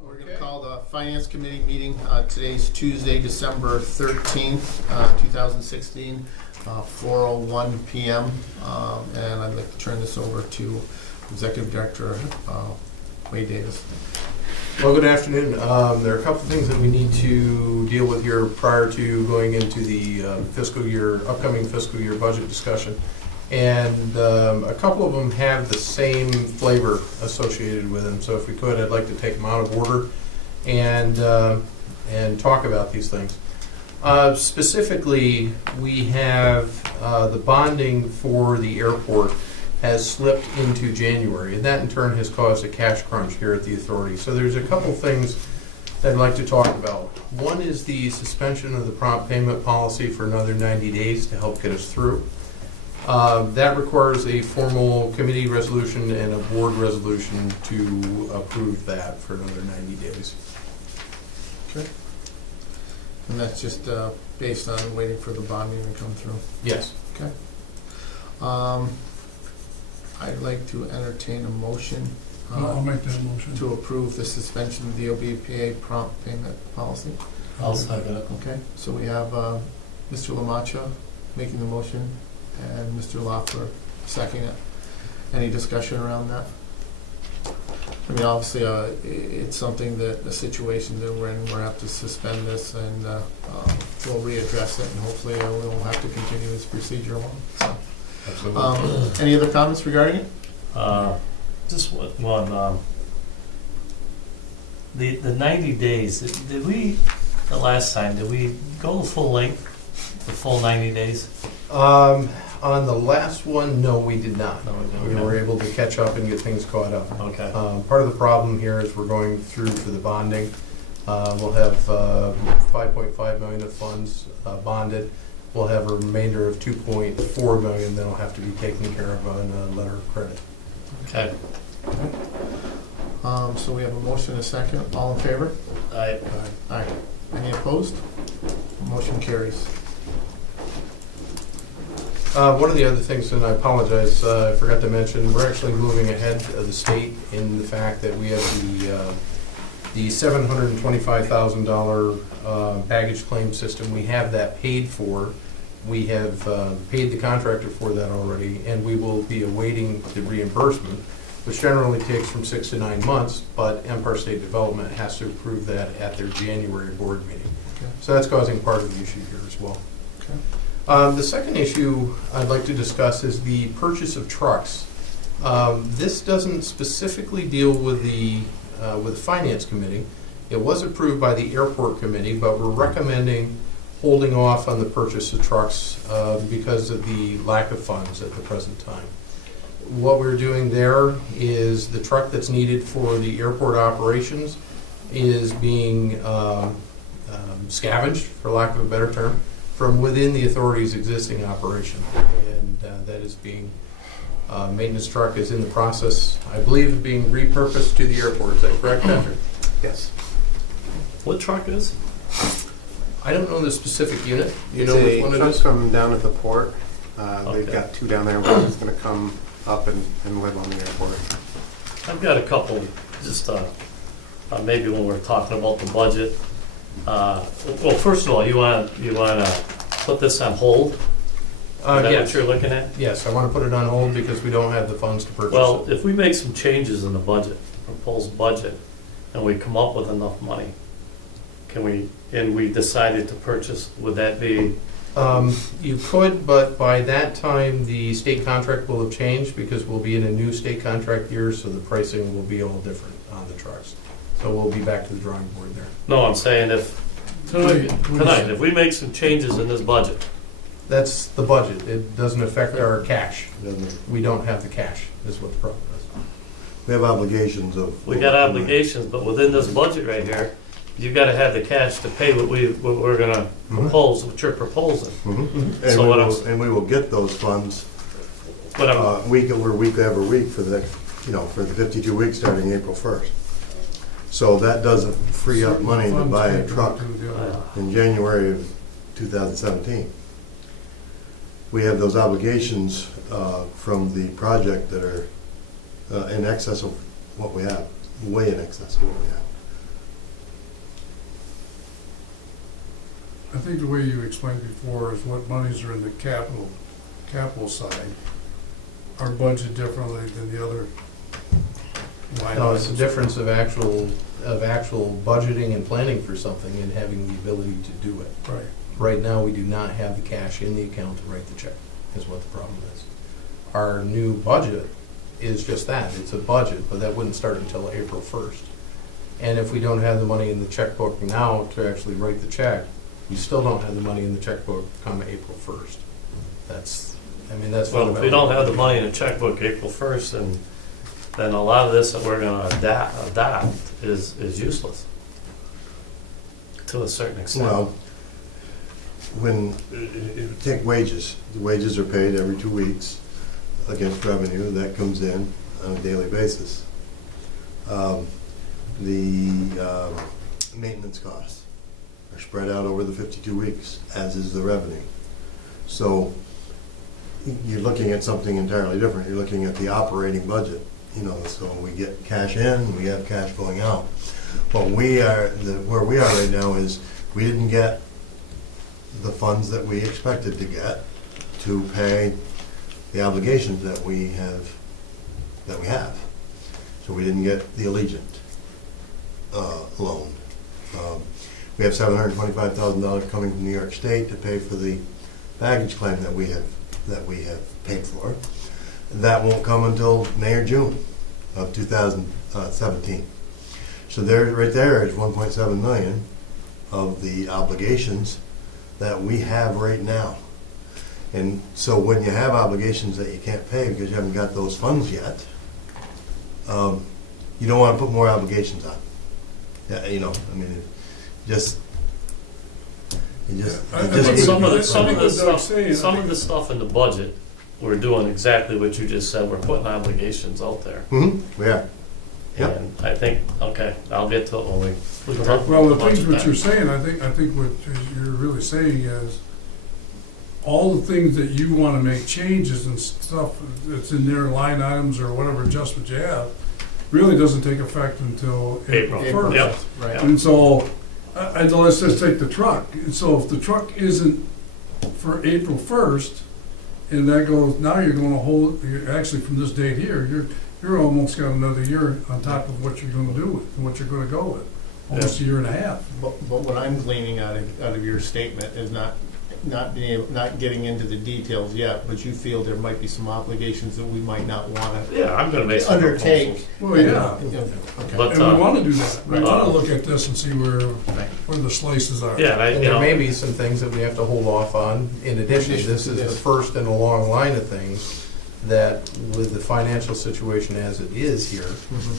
We're going to call the Finance Committee meeting. Today's Tuesday, December 13th, 2016, 4:01 p.m. And I'd like to turn this over to Executive Director Wade Davis. Well, good afternoon. There are a couple of things that we need to deal with here prior to going into the upcoming fiscal year budget discussion. And a couple of them have the same flavor associated with them. So if we could, I'd like to take them out of order and talk about these things. Specifically, we have the bonding for the airport has slipped into January, and that in turn has caused a cash crunch here at the authority. So there's a couple things that I'd like to talk about. One is the suspension of the prompt payment policy for another 90 days to help get us through. That requires a formal committee resolution and a board resolution to approve that for another 90 days. Okay. And that's just based on waiting for the bonding to come through? Yes. Okay. I'd like to entertain a motion I'll make that motion. to approve the suspension of the OBPA prompt payment policy. I'll second it. Okay, so we have Mr. Lamacha making the motion and Mr. Loeffler seconding it. Any discussion around that? I mean, obviously, it's something that the situation that we're in, we're going to have to suspend this and we'll readdress it and hopefully we won't have to continue this procedure along. So, Absolutely. any other comments regarding it? Just one. The 90 days. Did we the last time? Did we go the full length? The full 90 days? On the last one, no, we did not. No, we didn't. We were able to catch up and get things caught up. Okay. Part of the problem here is we're going through for the bonding. We'll have $5.5 million of funds bonded. We'll have a remainder of $2.4 million that'll have to be taken care of on a letter of credit. Okay. So we have a motion and a second. All in favor? Aye. Aye. Any opposed? Motion carries. One of the other things, and I apologize, I forgot to mention, we're actually moving ahead of the state in the fact that we have the $725,000 baggage claim system. We have that paid for. We have paid the contractor for that already, and we will be awaiting the reimbursement, which generally takes from 6 to 9 months, but Empire State Development has to approve that at their January board meeting. Okay. So that's causing part of the issue here as well. Okay. The second issue I'd like to discuss is the purchase of trucks. This doesn't specifically deal with the Finance Committee. It was approved by the Airport Committee, but we're recommending holding off on the purchase of trucks because of the lack of funds at the present time. What we're doing there is the truck that's needed for the airport operations is being scavenged, for lack of a better term, from within the authority's existing operation. And that is being, maintenance truck is in the process, I believe, of being repurposed to the airport. Is that correct, Patrick? Yes. What truck is? I don't know the specific unit. You It's know which one a it truck is? from down at the port. Okay. They've got two down there. One is going to come up and live on the airport. I've got a couple. Just maybe when we're talking about the budget. Well, first of all, you want to put this on hold? Is that Yes. what you're looking at? Yes, I want to put it on hold because we don't have the funds to purchase Well, it. if we make some changes in the budget, proposed budget, and we come up with enough money, and we decided to purchase, would that be? You could, but by that time, the state contract will have changed because we'll be in a new state contract year, so the pricing will be all different on the trucks. So we'll be back to the drawing board there. No, I'm saying if we make some changes in this budget, That's the budget. It doesn't affect our cash. We don't have the cash, is what the problem is. We have obligations of. we got obligations, but within this budget right here, you got to have the cash to pay what we're going to propose, what you're proposing. Mhm. So what I'm- And we will get those funds But I'm, week over week every week for the, for the 52 weeks starting April 1st. So that doesn't free up money to buy a truck in January of 2017. We have those obligations from the project that are in excess of what we have. way in excess of what we have. I think the way you explained before is what monies are in the capital side are budgeted differently than the other line No, it's the items. difference of actual budgeting and planning for something and having the ability to do it. Right. Right now, we do not have the cash in the account to write the check, is what the problem is. Our new budget is just that, it's a budget, but that wouldn't start until April 1st. And if we don't have the money in the checkbook now to actually write the check, we still don't have the money in the checkbook come April 1st. That's Well, if we don't have the money in the checkbook April 1st, then a lot of this that we're gonna adopt is useless to a certain extent. Well, when, take wages, the wages are paid every 2 weeks against revenue, that comes in on a daily basis. The maintenance costs are spread out over the 52 weeks, as is the revenue. So you're looking at something entirely different. You're looking at the operating budget, so we get cash in, we have cash going out. But where we are right now is we didn't get the funds that we expected to get to pay the obligations that we have. So we didn't get the Allegiant loan. We have $725,000 coming from New York State to pay for the baggage claim that we have paid for. That won't come until May or June of 2017. So right there is 1.7 million of the obligations that we have right now. And so when you have obligations that you can't pay because you haven't got those funds yet, you don't want to put more obligations on. Yeah, just. But some of the the stuff in the budget, we're doing exactly what you just said, we're putting obligations out there. We are. Yep. And I think, okay, I'll get to it when we talk Well, about the the things budget what then. you're saying, I think what you're really saying is all the things that you want to make changes and stuff that's in their line items or whatever adjustment you have really doesn't take effect until April April. 1st. Yep. Right. And so, and let's just take the truck. And so if the truck isn't for April 1st, and that goes, now you're going to hold, actually from this date here, you're almost got another year on top of what you're going to do with, and what you're going to go with. Almost a year and a half. But what I'm gleaning out of your statement is not getting into the details yet, but you feel there might be some obligations that we might not want to Yeah, I'm gonna make some undertake. proposals. Well, yeah. Okay. But, And we want to do that. We Right. want to look at this and see where Right. the slices are. Yeah, and And there may be some things that we have to hold off on. In addition, this is the first in a long line of things that, with the financial situation as it is here,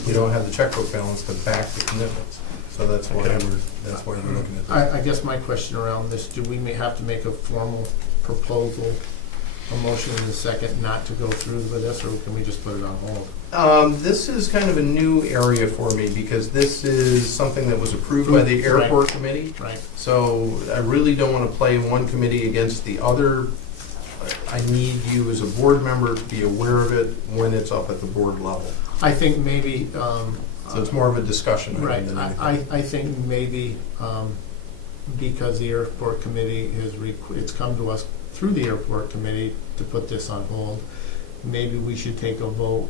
we don't have the checkbook balance to back the commitments. So that's why we're looking at this. I guess my question around this, do we may have to make a formal proposal, a motion in a second not to go through with this, or can we just put it on hold? This is kind of a new area for me because this is something that was approved by the Right. airport committee. Right. So I really don't want to play one committee against the other. I need you as a board member to be aware of it when it's up at the board level. I think maybe, So it's more of a discussion item right, than anything. I think maybe, because the airport committee it's come to us through the airport committee to put this on hold, maybe we should take a vote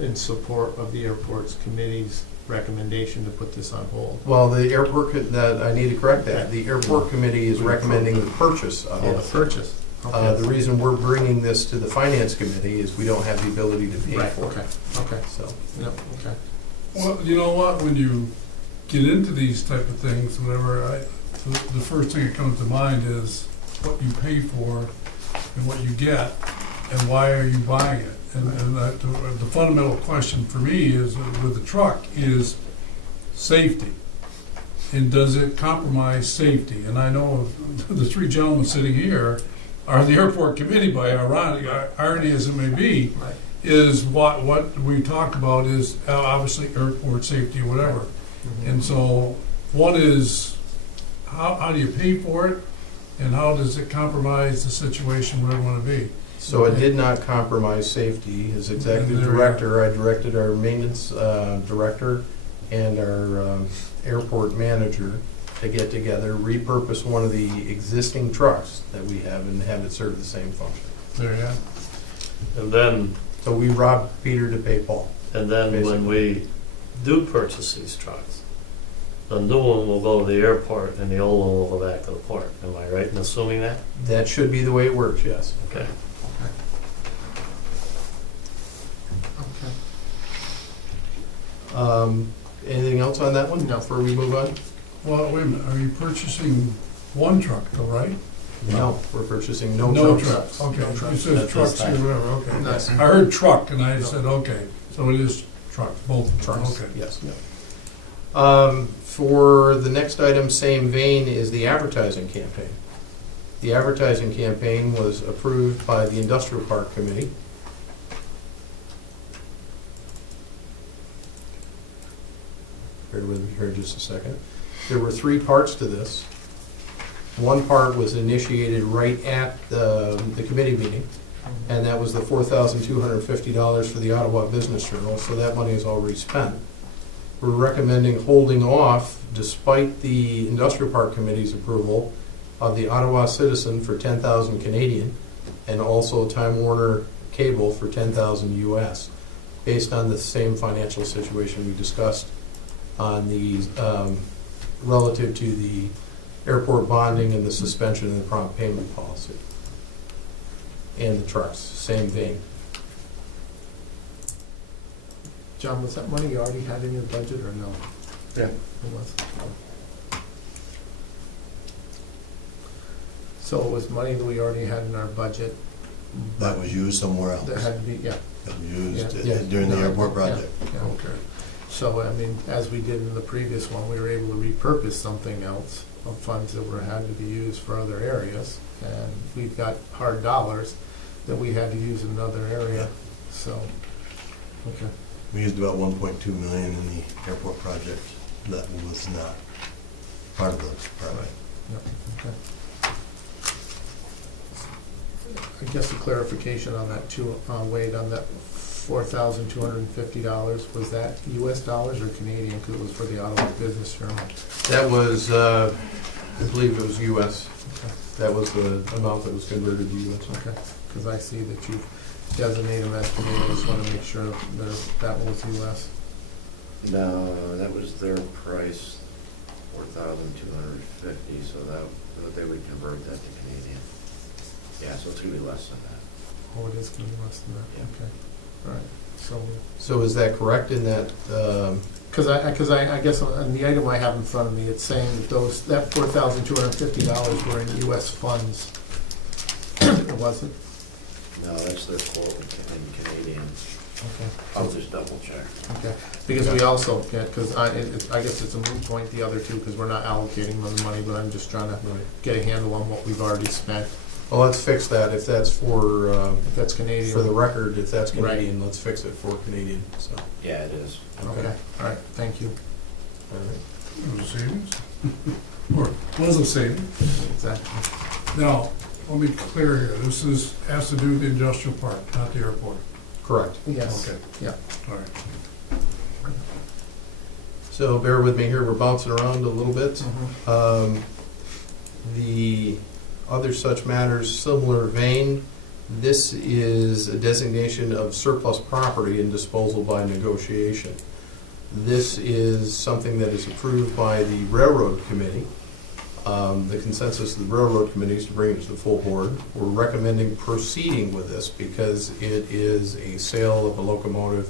in support of the airport's committee's recommendation to put this on hold. Well, the airport, I need to correct that. The airport committee is recommending the purchase of Oh, the it. purchase. Okay. The reason we're bringing this to the finance committee is we don't have the ability to pay Right, for it. okay, So, yep, okay. Well, you know what, when you get into these type of things, whatever, the first thing that comes to mind is what you pay for and what you get, and why are you buying it? And the fundamental question for me is, with the truck, is safety. And does it compromise safety? And I know the three gentlemen sitting here are the airport committee, by irony as it may be, Right. is what we talk about is obviously airport safety or whatever. And so one is, how do you pay for it, and how does it compromise the situation where we want to be? So it did not compromise safety. As executive director, I directed our maintenance director and our airport manager to get together, repurpose one of the existing trucks that we have and have it serve the same function. There you go. And then, So we robbed Peter to pay Paul. and then when we do purchase these trucks, the new one will go to the airport and the old one will go back to the port. Am I right in assuming that? That should be the way it works, yes. Okay. Okay. Anything else on that one? No. Before we move on? Well, wait a minute, are you purchasing one truck though, right? No, we're purchasing no trucks. trucks. Okay, No it trucks. says That's trucks this or time. whatever, okay. Nice. I heard truck and I No. said, okay, so it is trucks, both Trucks, okay. yes. For the next item, same vein, is the advertising campaign. The advertising campaign was approved by the Industrial Park Committee. Bear with me here just a second. There were three parts to this. One part was initiated right at the committee meeting, and that was the $4,250 for the Ottawa Business Journal, so that money is already spent. We're recommending holding off, despite the Industrial Park Committee's approval, of the Ottawa Citizen for 10,000 Canadian, and also Time Warner Cable for 10,000 US, based on the same financial situation we discussed on the, relative to the airport bonding and the suspension of the prompt payment policy. And the trucks, same vein. John, was that money you already had in your budget or no? Yeah. It was. So it was money that we already had in our budget That was used somewhere else. that had to be, yeah. That was used Yeah. during the No, airport yeah, project. yeah. Okay. So, I mean, as we did in the previous one, we were able to repurpose something else of funds that were, had to be used for other areas. And we've got hard dollars that we had to use in another area, so, okay. We used about 1.2 million in the airport project. That was not part of the project. Yep, okay. I guess a clarification on that too, Wade, on that $4,250, was that US dollars or Canadian, because it was for the Ottawa Business Journal? That was, I believe it was US. Okay. That was the amount that was converted to US. Okay, because I see that you designate them as Canadian, I just want to make sure that was US. No, that was their price, 4,250, so that they would convert that to Canadian. Yeah, so it's gonna be less than that. Oh, it is going to be less than that, Yeah. okay, all right, so. So is that correct in that, Because I guess on the item I have in front of me, it's saying that that $4,250 were in US funds. It wasn't? No, that's their quote in Canadian. Okay. I'll just double check. Okay, because we also, because I guess it's a moot point, the other two, because we're not allocating them the money, but I'm just trying to get a handle on what we've already spent. well, let's fix that. If that's for If that's Canadian. the record, if that's Right. Canadian, let's fix it for Canadian, so. Yeah, it is. Okay, all right, thank you. All right. It was a savings. Or was a savings. Exactly. Now, let me be clear here, this has to do with the industrial park, not the airport. Correct. Yes. Okay. Yeah. All right. So bear with me here, we're bouncing around a little bit. Mhm. The other such matters, similar vein, this is a designation of surplus property and disposal by negotiation. This is something that is approved by the Railroad Committee. The consensus of the Railroad Committee is to bring it to the full board. We're recommending proceeding with this because it is a sale of a locomotive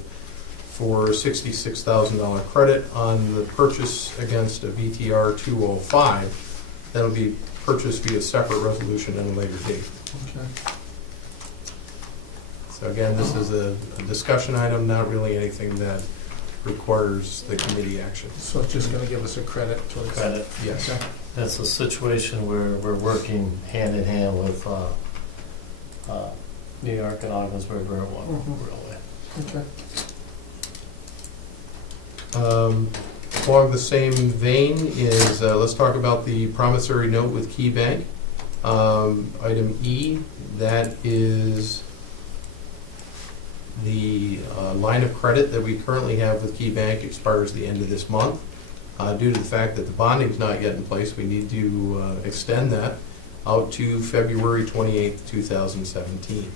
for $66,000 credit on the purchase against a VTR 205. That'll be purchased via separate resolution at a later date. Okay. So again, this is a discussion item, not really anything that requires the committee action. So it's just going to give us a credit towards. Credit. Yes. Okay. That's a situation where we're working hand in hand with New York and Ogdensburg Railway. Mhm. Okay. Along the same vein is, let's talk about the promissory note with Key Bank. Item E, that is the line of credit that we currently have with Key Bank expires the end of this month. Due to the fact that the bonding's not yet in place, we need to extend that out to February 28th, 2017.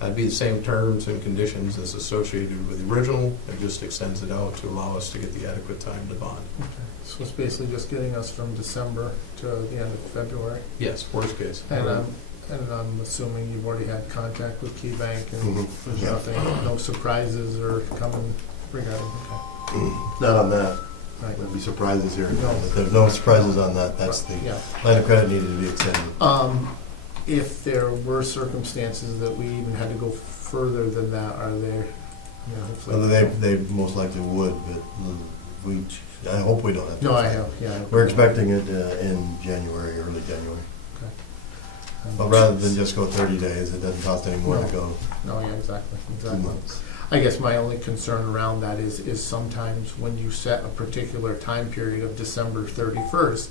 That'd be the same terms and conditions as associated with the original. It just extends it out to allow us to get the adequate time to bond. Okay. So it's basically just getting us from December to the end of February. Yes, worst case. And I'm assuming you've already had contact with Key Bank and Mhm. there's Yeah. nothing, no surprises or coming regarding, okay. Not on that. Right. There'll be surprises here. No. But there's no surprises on that. That's the Yeah. line of credit needed to be extended. If there were circumstances that we even had to go further than that, are there, you know, hopefully. Well, they most likely would, but I hope we don't have to. No, I have, yeah. We're expecting it in January, early January. But rather than just go 30 days, it doesn't cost any more to go No, yeah, exactly, 2 exactly. months. I guess my only concern around that is sometimes when you set a particular time period of December 31st,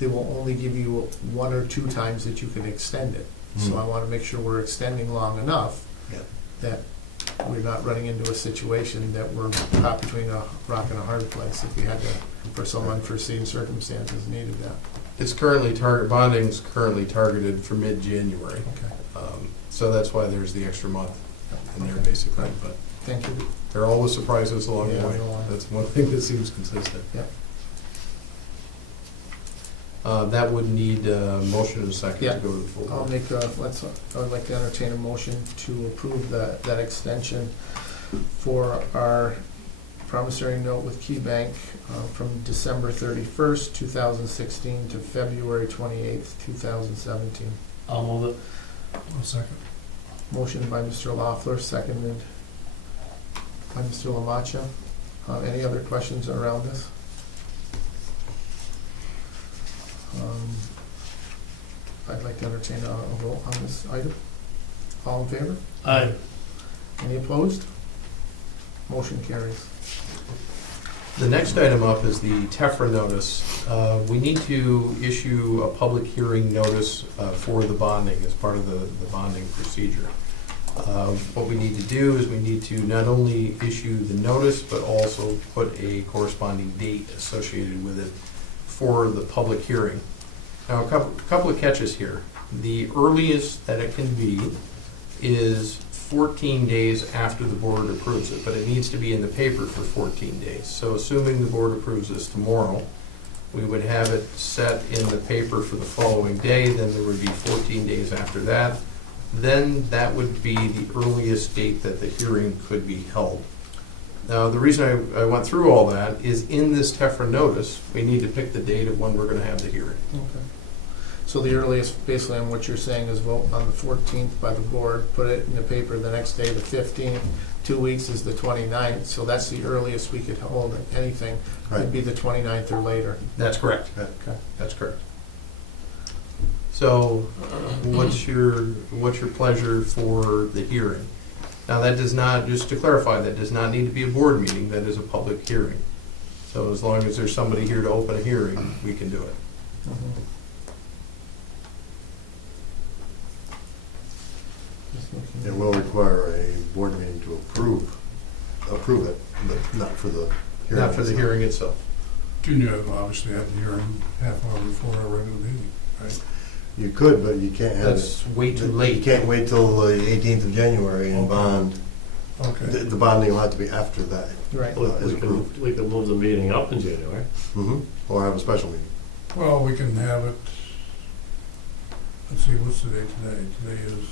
they will only give you 1 or 2 times that you can extend it. So I want to make sure we're extending long enough Yeah. that we're not running into a situation that we're caught between a rock and a hard place if we had to, for some unforeseen circumstances, needed that. It's bonding's currently targeted for mid-January. Okay, So that's why there's the extra month in there basically, but thank you. there are always surprises along the Yeah, way. no, That's one thing that seems consistent. Yep. That would need a motion and a second Yeah. to go to the full I'll board. make I would like to entertain a motion to approve that extension for our promissory note with Key Bank from December 31st, 2016 to February 28th, 2017. I'll move it. One second. Motion by Mr. Loeffler, seconded by Mr. Lamacha. Any other questions around this? I'd like to entertain a vote on this item. All in favor? Aye. Any opposed? Motion carries. The next item up is the TEFRA notice. We need to issue a public hearing notice for the bonding as part of the bonding procedure. What we need to do is we need to not only issue the notice, but also put a corresponding date associated with it for the public hearing. Now, a couple of catches here. The earliest that it can be is 14 days after the board approves it, but it needs to be in the paper for 14 days. So assuming the board approves this tomorrow, we would have it set in the paper for the following day, then there would be 14 days after that. Then that would be the earliest date that the hearing could be held. Now, the reason I went through all that is in this TEFRA notice, we need to pick the date of when we're going to have the hearing. Okay. So the earliest, basically on what you're saying, is vote on the 14th by the board, put it in the paper the next day, the 15th. 2 weeks is the 29th, so that's the earliest we could hold anything. Right. It'd be the 29th or later. That's correct. Okay. That's correct. So, what's your pleasure for the hearing? Now, that does not, just to clarify, that does not need to be a board meeting, that is a public hearing. So as long as there's somebody here to open a hearing, we can do it. Mhm. Just looking. It will require a board meeting to approve it, but not for the hearing. Not for the hearing itself. Can you obviously have the hearing half hour before our regular meeting, right? You could, but you can't have it. That's way too You late. can't wait till the 18th of January and Okay. bond. Okay. The bonding will have to be after that. Right. We can move the meeting up in January. Mhm. Or have a special meeting. Well, we can have it, let's see, what's the date today? Today is,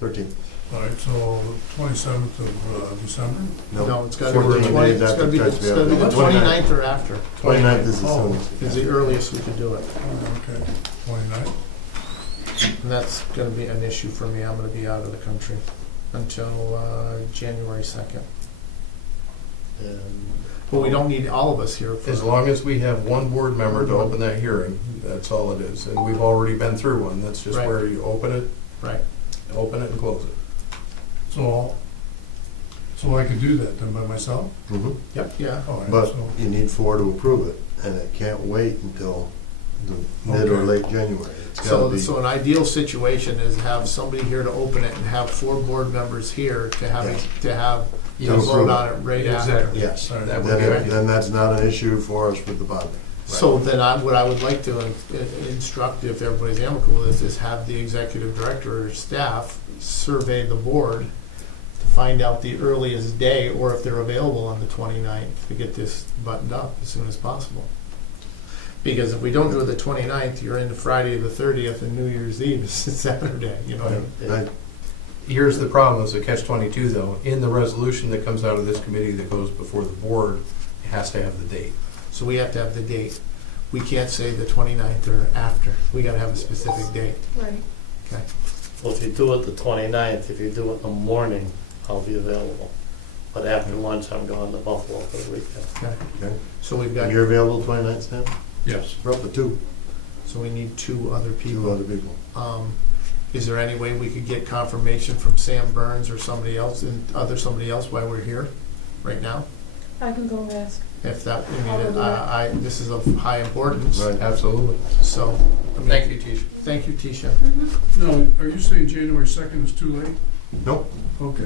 13th. all right, so the 27th of December? No, it's gotta be the 14 20, days it's after gotta be, because it's we have gotta be the 29th 29th. or after, 29th is the Oh. soonest. is the earliest we could do it. Oh, okay, 29th. And that's gonna be an issue for me, I'm gonna be out of the country until, January 2nd. But we don't need all of us here for. As long as we have one board member to open that hearing, that's all it is. And we've already been through one. That's just Right. where you open it and close it. So I could do that then by myself? Mhm. Yeah, All right, But so, you need 4 to approve it, and it can't wait until mid or Okay. late January. It's gotta be, So an ideal situation is have somebody here to open it and have 4 board members here to have, Yes. to have, to Yes. vote on it right after. Exactly. yes, All right. That would be then, ideal. then that's not an issue for us with the bond. So then what I would like to instruct, if everybody's amicable with this, is have the executive director or staff survey the board to find out the earliest day, or if they're available on the 29th, to get this buttoned up as soon as possible. Because if we don't do it the 29th, you're into Friday the 30th, and New Year's Eve is Saturday, you know? I- Here's the problem, it's a catch-22 though. In the resolution that comes out of this committee that goes before the board, it has to have the date. So we have to have the date. We can't say the 29th or after. We gotta have a specific date. Right. Okay. Well, if you do it the 29th, if you do it in the morning, I'll be available. But after lunch, I'm going to Buffalo for the weekend. Okay. Okay. So we've got, And you're available 29th, Sam? Yes. We're up to two, so we need 2 other two people. other people. Is there any way we could get confirmation from Sam Burns or somebody else, somebody else while we're here, right now? I can go ask. If that, I'll do it. this is of high importance, Right. Absolutely. so. I mean, Thank you, Tisha. Thank you, Tisha. No, are you saying January 2nd is too late? Nope, Okay.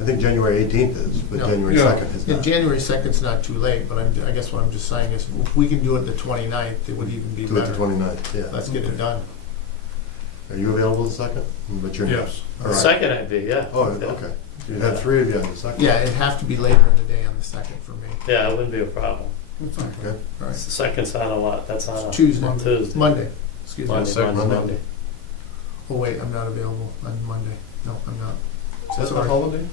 I think January 18th is, but No. January Yeah. 2nd is Yeah, not. January 2nd's not too late, but I guess what I'm just saying is, if we can do it the 29th, it would even be Do it the better. 29th, yeah. Let's get it Okay. done. Are you available the 2nd? But you're not. Yes. All The right. second I'd be, yeah. Oh, Yeah. okay. You had 3 of you on the 2nd? Yeah, it'd have to be later in the day on the 2nd for me. Yeah, it wouldn't be a problem. That's fine. Okay. All right. The second's on a what? That's on a Tuesday, Tuesday. Monday, excuse me. Monday. Monday. Oh, wait, I'm not available on Monday. No, I'm not. Is that the Sorry. holiday?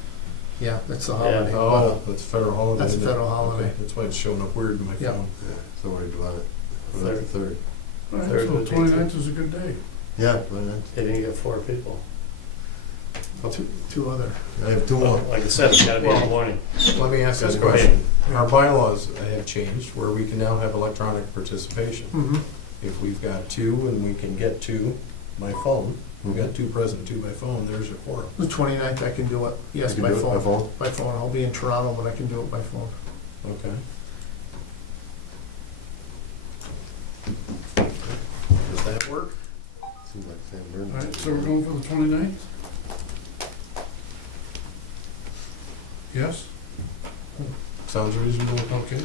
Yeah, that's the Yeah. holiday. Oh, that's a federal holiday. That's a isn't it? federal holiday. Okay, that's why it's showing up weird in my Yeah. phone. Yeah, so worried about it. What about the 3rd? All right, Third so would be 29th is a good day. Yeah, 29th. If you can get 4 people. Two other. I have 2 more. Well, like I said, it's gotta be in the morning. Let me ask this Good question. Our bylaws have changed where we can now have electronic participation. Mm-hmm. If we've got 2 and we can get 2 by phone, we've got 2 present, 2 by phone, there's a quorum. The 29th, I can do it. Yes, You by can do it phone. by phone? By phone. I'll be in Toronto, but I can do it by phone. Okay. Does that work? Seems like Sam Burns. All right, so we're going for the 29th? Yes? Sounds reasonable. Okay.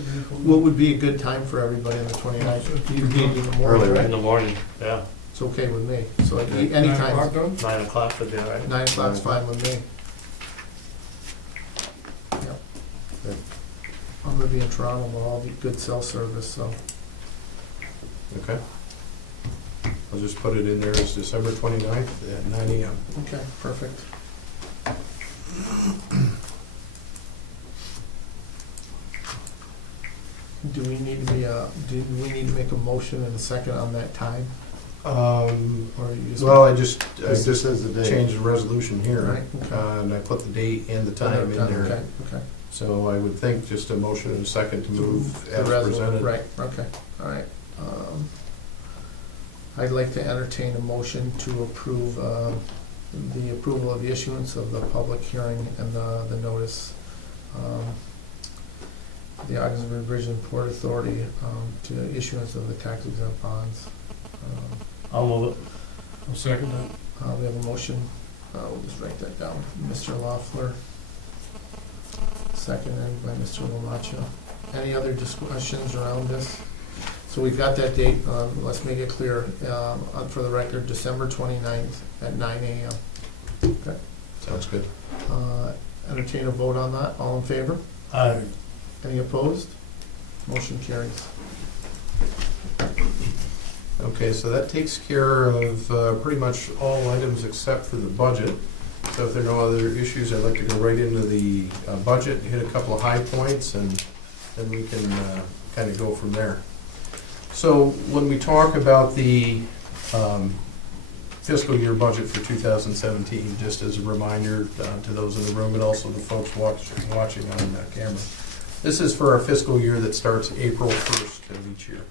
What would be a good time for everybody on the 29th? You need in the morning, Early, right? In the morning, yeah. It's okay with me. So Okay. any 9 o'clock time, though? 9 o'clock would be all right. 9 o'clock's fine with me. Yep. Good. I'm gonna be in Toronto, but I'll be good cell service, so. Okay. I'll just put it in there as December 29th at 9 AM. Okay, perfect. Do we need to be, do we need to make a motion in a second on that time? Or you just? Well, I just This says the date. changed the resolution here, Right, okay. and I put the date and the time in there. Okay, okay. So I would think just a motion and a second to move The as resol- presented. Right, okay, all right. I'd like to entertain a motion to approve, the approval of the issuance of the public hearing and the notice. The Ogdensburg Bridge and Port Authority, to issuance of the tax exempt bonds. I'll move it. I'll second that. We have a motion, we'll just write that down. Mr. Loeffler, seconded by Mr. Lamacha. Any other discussions around this? So we've got that date, let's make it clear, for the record, December 29th at 9 AM. Okay. Sounds good. Entertain a vote on that, all in favor? Aye. Any opposed? Motion carries. Okay, so that takes care of pretty much all items except for the budget. So if there are no other issues, I'd like to go right into the budget, hit a couple of high points, and then we can kind of go from there. So when we talk about the fiscal year budget for 2017, just as a reminder to those in the room and also the folks watching on camera, this is for our fiscal year that starts April 1st of each year.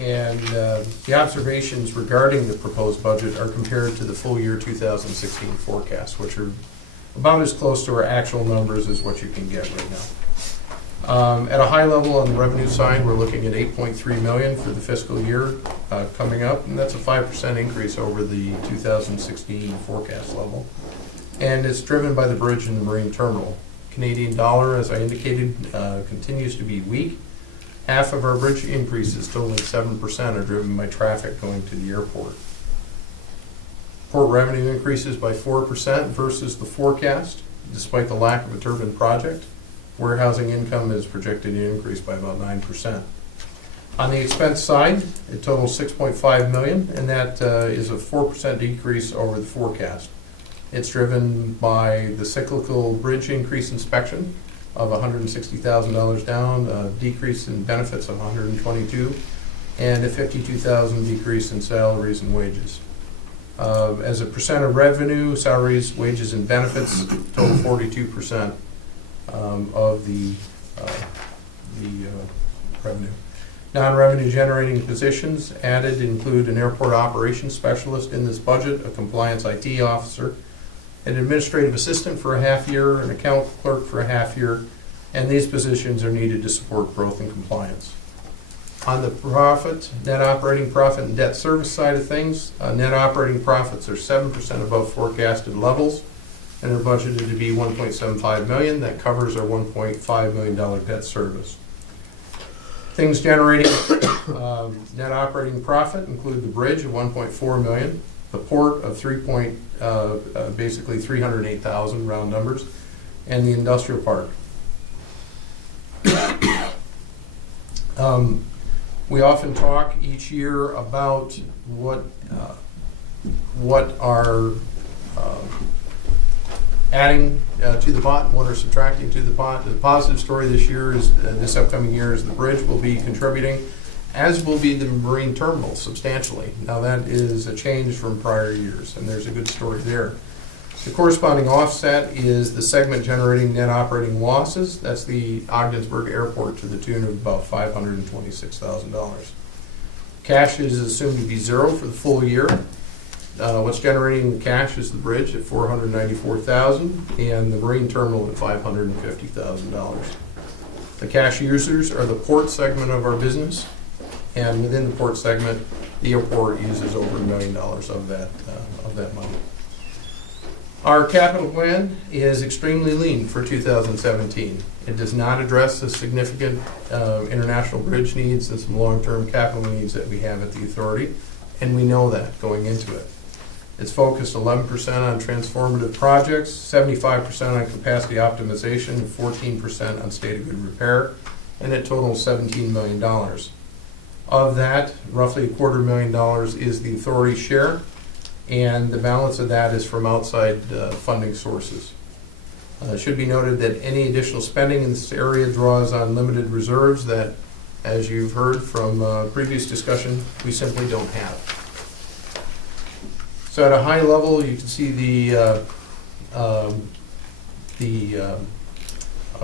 And the observations regarding the proposed budget are compared to the full year 2016 forecast, which are about as close to our actual numbers as what you can get right now. At a high level on the revenue side, we're looking at 8.3 million for the fiscal year coming up, and that's a 5% increase over the 2016 forecast level. And it's driven by the bridge and the marine terminal. Canadian dollar, as I indicated, continues to be weak. Half of our bridge increases, totaling 7%, are driven by traffic going to the airport. Port revenue increases by 4% versus the forecast, despite the lack of a turbine project. Warehousing income is projected to increase by about 9%. On the expense side, it totals 6.5 million, and that is a 4% decrease over the forecast. It's driven by the cyclical bridge increase inspection of $160,000 down, a decrease in benefits of $122,000, and a $52,000 decrease in salaries and wages. As a percent of revenue, salaries, wages, and benefits total 42% of the revenue. Non-revenue generating positions added include an airport operations specialist in this budget, a compliance IT officer, an administrative assistant for a half year, an account clerk for a half year, and these positions are needed to support growth and compliance. On the profit, net operating profit and debt service side of things, net operating profits are 7% above forecasted levels and are budgeted to be 1.75 million. That covers our $1.5 million debt service. Things generating net operating profit include the bridge of 1.4 million, the port of basically 308,000 round numbers, and the industrial park. We often talk each year about what are adding to the pot and what are subtracting to the pot. The positive story this year is this upcoming year is the bridge will be contributing, as will be the marine terminal substantially. Now that is a change from prior years, and there's a good story there. The corresponding offset is the segment generating net operating losses. That's the Ogdensburg Airport to the tune of about $526,000. Cash is assumed to be zero for the full year. What's generating the cash is the bridge at $494,000 and the marine terminal at $550,000. The cash users are the port segment of our business, and within the port segment, the airport uses over $1 million of that money. Our capital plan is extremely lean for 2017. It does not address the significant international bridge needs and some long-term capital needs that we have at the authority, and we know that going into it. It's focused 11% on transformative projects, 75% on capacity optimization, and 14% on state of good repair, and it totals $17 million. Of that, roughly $250,000 is the authority share, and the balance of that is from outside funding sources. It should be noted that any additional spending in this area draws on limited reserves that, as you've heard from previous discussion, we simply don't have. So at a high level, you can see the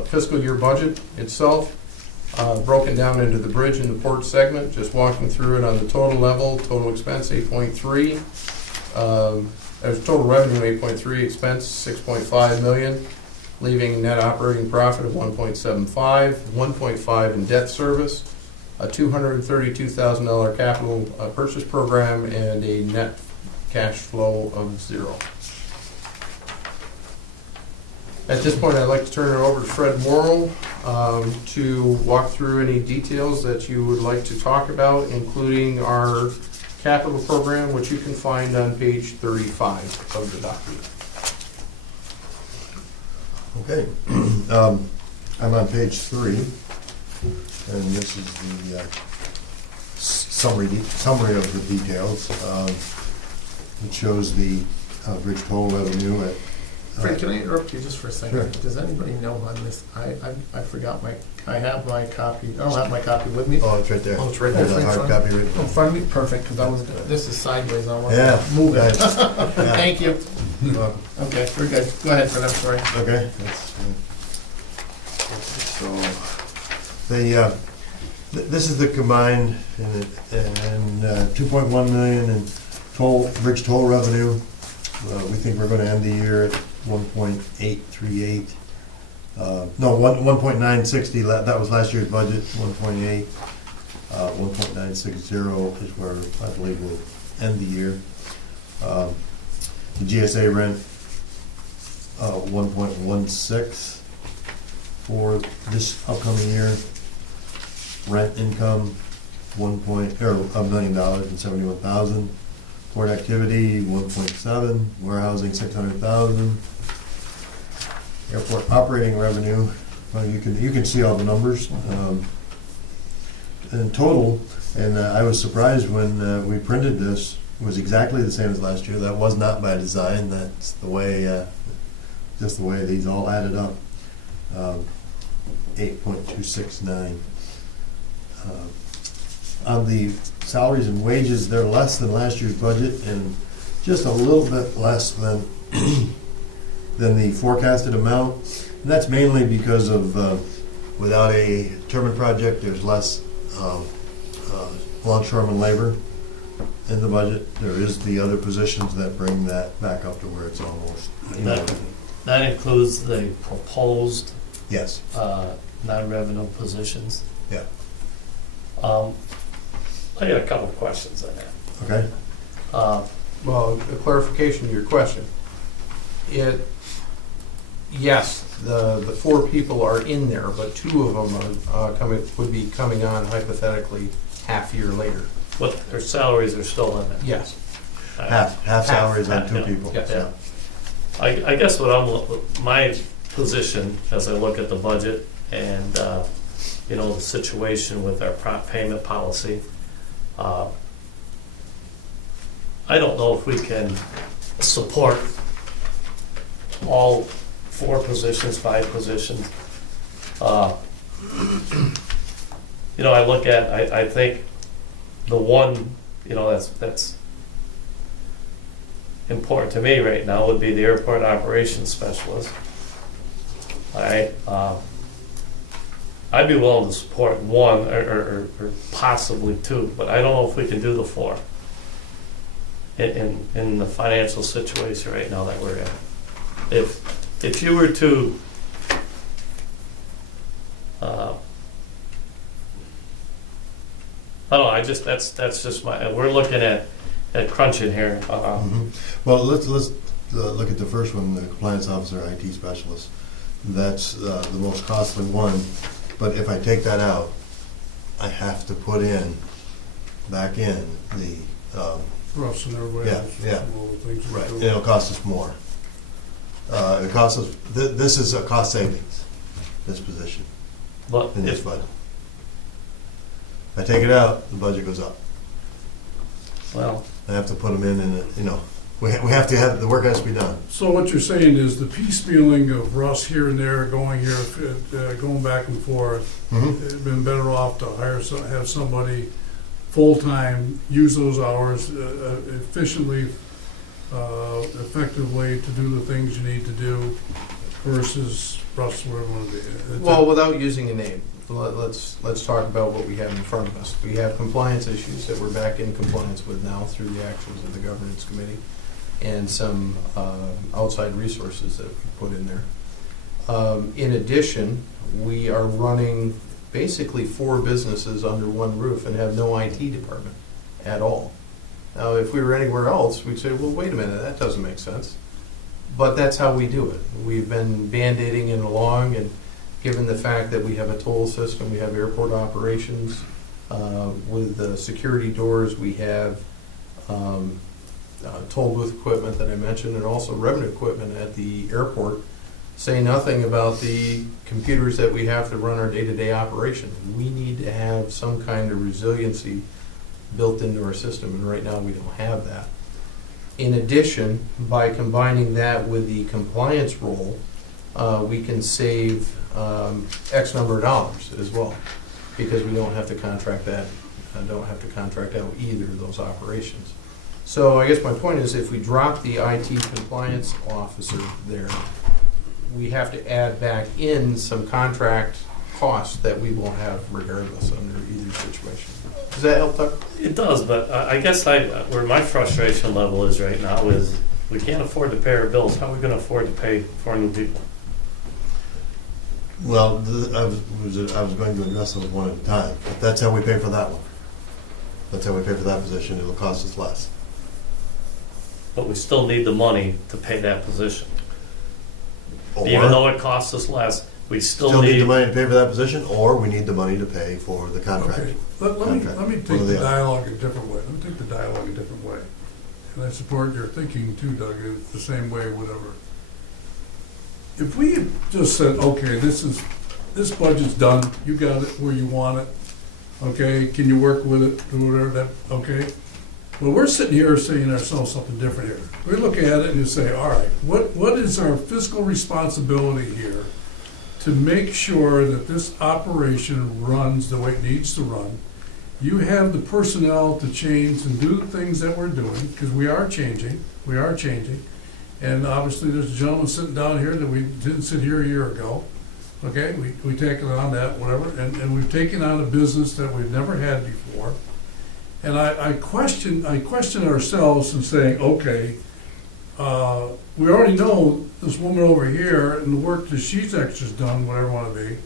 fiscal year budget itself, broken down into the bridge and the port segment. Just walking through it on the total level, total expense 8.3, total revenue 8.3, expense 6.5 million, leaving net operating profit of 1.75, 1.5 in debt service, a $232,000 capital purchase program, and a net cash flow of zero. At this point, I'd like to turn it over to Fred Morrill to walk through any details that you would like to talk about, including our capital program, which you can find on page 35 of the document. Okay. I'm on page 3, and this is the summary of the details. It shows the bridge toll revenue at... Fred, can I interrupt you just for a second? Sure. Does anybody know on this? I forgot I have my copy. I don't have my copy with me. Oh, it's right there. Oh, it's right there. There's a hard copy right In front of me? Perfect, because this is sideways. I want Yeah. to move it. Yeah. Thank you. there. Okay, we're good. Go ahead, Fred, I'm sorry. Okay. So, this is the combined and 2.1 million in bridge toll revenue. We think we're going to end the year at 1.838. No, 1.960, that was last year's budget, 1.8. 1.960 is where I believe we'll end the year. The GSA rent, 1.16 for this upcoming year. Rent income, $1.71,000. Port activity, 1.7. Warehousing, 600,000. Airport operating revenue, well, you can see all the numbers. In total, and I was surprised when we printed this, it was exactly the same as last year. That was not by design. That's the way, just the way these all added up. 8.269. On the salaries and wages, they're less than last year's budget and just a little bit less than than the forecasted amount. And that's mainly because of without a turbine project, there's less longshoreman labor in the budget. There is the other positions that bring that back up to where it's almost, you know. That includes the proposed Yes. non-revenue positions. Yeah. I got a couple of questions on that. Okay. Well, a clarification to your question. Yes, the 4 people are in there, but 2 of them are would be coming on hypothetically half year later. What, their salaries are still in it? Yes. Half salaries on 2 yeah. people. Yes. Yeah. I guess my position as I look at the budget and, the situation with our prompt payment policy, I don't know if we can support all 4 positions, 5 positions. I look at, I think the one, that's important to me right now would be the airport operations specialist. All right, I'd be willing to support 1 or possibly 2, but I don't know if we can do the 4 in the financial situation right now that we're in. If you were to I don't know, that's just we're looking at crunching here. Well, let's look at the first one, the compliance officer, IT specialist. That's the most costly one. But if I take that out, I have to put back in the Russ and everybody Yeah, else. yeah. All the things we right. do. It'll cost us more. It costs us. This is a cost savings. This position But in this if, budget. If I take it out, the budget goes up. well, I have to put them in, and we have to have the work has to be done. So what you're saying is the piecemealing of Russ here and there, going here, going back and forth, it'd been better off to have somebody full-time, use those hours efficiently, effectively to do the things you need to do versus Russ, whatever it would be. Well, without using a name, let's talk about what we have in front of us. We have compliance issues that we're back in compliance with now through the actions of the governance committee and some outside resources that we put in there. In addition, we are running basically 4 businesses under one roof and have no IT department at all. Now, if we were anywhere else, we'd say, well, wait a minute, that doesn't make sense. But that's how we do it. We've been band-aiding it along, and given the fact that we have a toll system, we have airport operations, with the security doors, we have toll booth equipment that I mentioned, and also revenue equipment at the airport, say nothing about the computers that we have to run our day-to-day operation. We need to have some kind of resiliency built into our system, and right now we don't have that. In addition, by combining that with the compliance role, we can save X number of dollars as well, because we don't have to contract that, don't have to contract out either of those operations. So I guess my point is, if we drop the IT compliance officer there, we have to add back in some contract costs that we will have regardless under either situation. Does that help, Tucker? it does, but I guess where my frustration level is right now is we can't afford to pay our bills. How are we going to afford to pay 4 new people? Well, I was going to address those one at a time, but that's how we pay for that one. That's how we pay for that position, it'll cost us less. But we still need the money to pay that position. Or, Even though it costs us less, we still still need the need, money to pay for that position, or we need the money to pay for the contract. Okay, let me Contract. take One or the the other. dialogue a different way. Let me take the dialogue a different way. And I support your thinking too, Doug, the same way, whatever. If we had just said, okay, this budget's done, you got it where you want it, okay, can you work with it, do whatever, that, okay? Well, we're sitting here saying ourselves something different here. We look at it and you say, all right, what is our fiscal responsibility here to make sure that this operation runs the way it needs to run? You have the personnel to change and do the things that we're doing, because we are changing. And obviously, there's a gentleman sitting down here that we didn't sit here a year ago. Okay, we taken on that, whatever, and we've taken on a business that we've never had before. And I question ourselves in saying, okay, we already know this woman over here and the work that she's actually done, whatever it want to be,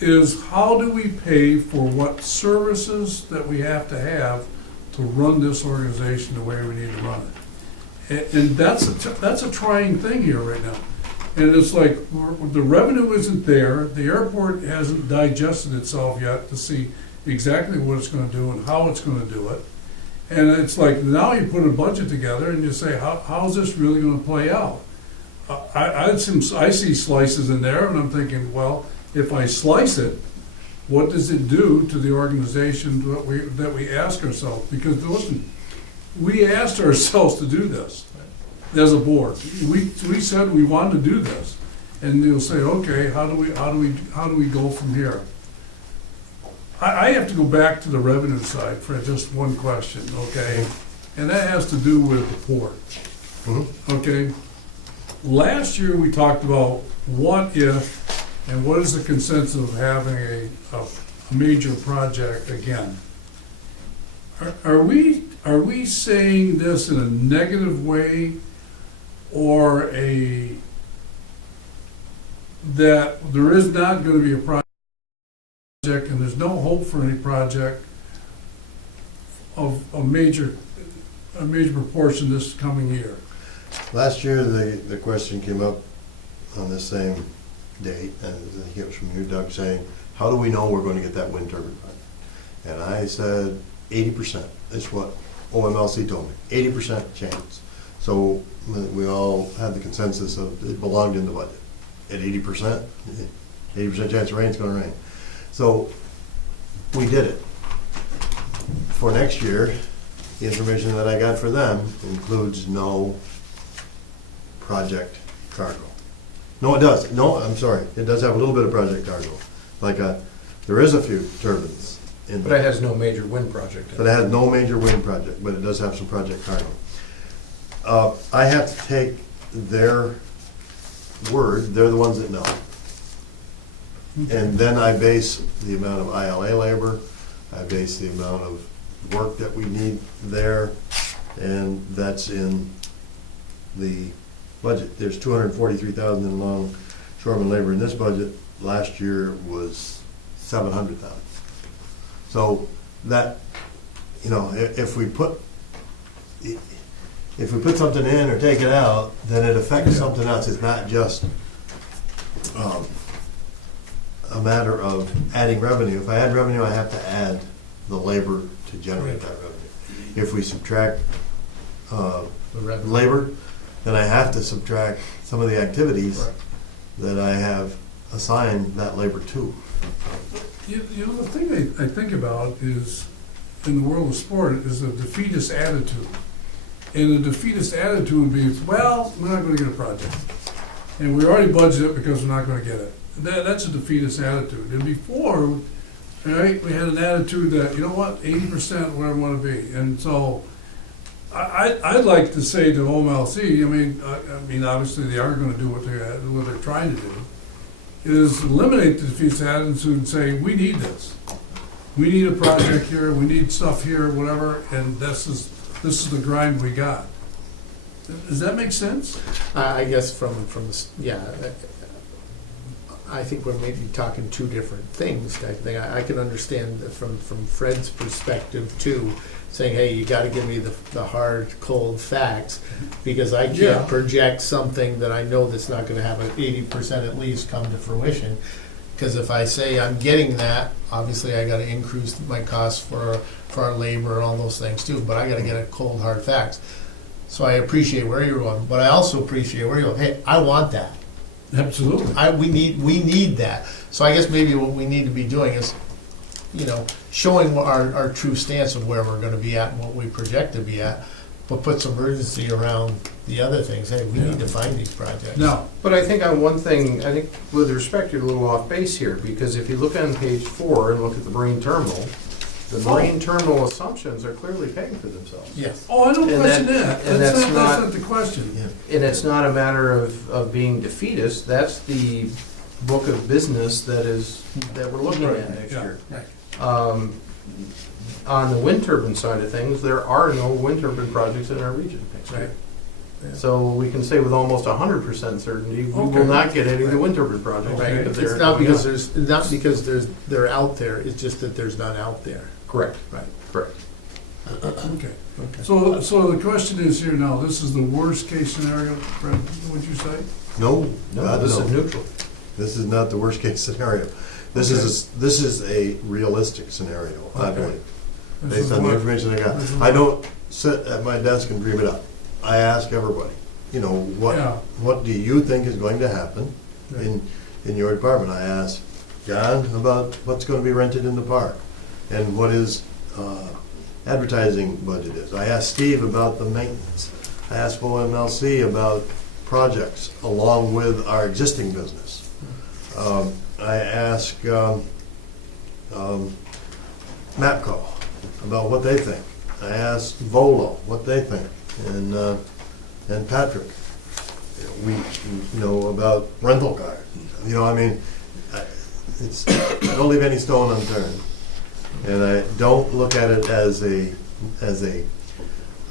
is how do we pay for what services that we have to run this organization the way we need to run it? And that's a trying thing here right now. And it's like, the revenue isn't there, the airport hasn't digested itself yet to see exactly what it's gonna do and how it's gonna do it. And it's like, now you put a budget together and you say, how's this really gonna play out? I see slices in there, and I'm thinking, well, if I slice it, what does it do to the organization that we ask ourselves? Because listen, we asked ourselves to do this as a board. We said we wanted to do this, and they'll say, okay, how do we go from here? I have to go back to the revenue side for just one question, okay? And that has to do with the port. Okay? Last year, we talked about what if, and what is the consensus of having a major project again. Are we saying this in a negative way, or that there is not going to be a project and there's no hope for any project of a major proportion this coming year? Last year, the question came up on the same date, and I think it was from you, Doug, saying, how do we know we're going to get that wind turbine? And I said 80% is what OMLC told me, 80% chance. So we all had the consensus of it belonged in the budget. At 80%, 80% chance of rain, it's going to rain. So we did it. For next year, the information that I got for them includes no project cargo. No, it does. No, I'm sorry. It does have a little bit of project cargo. Like there is a few turbines in But there. it has no major wind project. in But it has no major wind project, but it does have some project cargo. I have to take their word, they're the ones that know. And then I base the amount of ILA labor, I base the amount of work that we need there, and that's in the budget. There's $243,000 in longshoreman labor in this budget. Last year was $700,000. So that, if we put something in or take it out, then it affects something else. It's not just a matter of adding revenue. If I add revenue, I have to add the labor to generate that revenue. If we subtract labor, then I have to subtract some of the activities that I have assigned that labor to. The thing I think about is, in the world of sport, is a defeatist attitude. And the defeatist attitude would be, well, we're not going to get a project. And we already budgeted it because we're not going to get it. That's a defeatist attitude. And before, right, we had an attitude that, 80%, whatever I want to be. And so I'd like to say to OMLC, I mean, obviously they are going to do what they're trying to do, is eliminate the defeatist attitude and say, we need this. We need a project here, we need stuff here, whatever, and this is the grind we got. Does that make sense? I guess from I think we're maybe talking two different things type thing. I can understand that from Fred's perspective too, saying, hey, you gotta give me the hard, cold facts, because I Yeah. can't project something that I know that's not gonna have an 80% at least come to fruition. Because if I say I'm getting that, obviously I gotta increase my costs for our labor and all those things too, but I gotta get a cold, hard facts. So I appreciate where you're going, but I also appreciate where you're going. Hey, I want that. Absolutely. We need that. So I guess maybe what we need to be doing is, showing our true stance of where we're gonna be at and what we project to be at, but put some urgency around the other things. Hey, we need to find these projects. Now, But I think on one thing, I think with respect, you're a little off base here, because if you look on page 4 and look at the marine terminal, the marine terminal assumptions are clearly paying for themselves. Yes. oh, I don't And question that- that. and That's that's not not- the question. And it's not a matter of being defeatist, that's the book of business that we're looking at next Yeah. year. Right. On the wind turbine side of things, there are no wind turbine projects in our region next year. Right. Yeah. So we can say with almost 100% certainty, we Okay. will not get any of the wind turbine projects. Okay. because It's they're not going because up. they're out there, it's just that there's none out there. Correct. Right. Correct. Okay. Okay. So the question is here now, this is the worst case scenario, Fred, would you say? No, No, God, this no. is neutral. This is not the worst case scenario. This is a realistic scenario, I Okay. believe, This based is on the what- information I got. this is I what- don't sit at my desk and dream it up. I ask everybody, Yeah. what do you think is going to happen in your department? I ask John about what's going to be rented in the park and what his advertising budget is. I ask Steve about the maintenance. I ask OMLC about projects along with our existing business. I ask MAPCO about what they think. I ask Volo what they think, and Patrick. We know about rental cars. I don't leave any stone unturned, and I don't look at it as a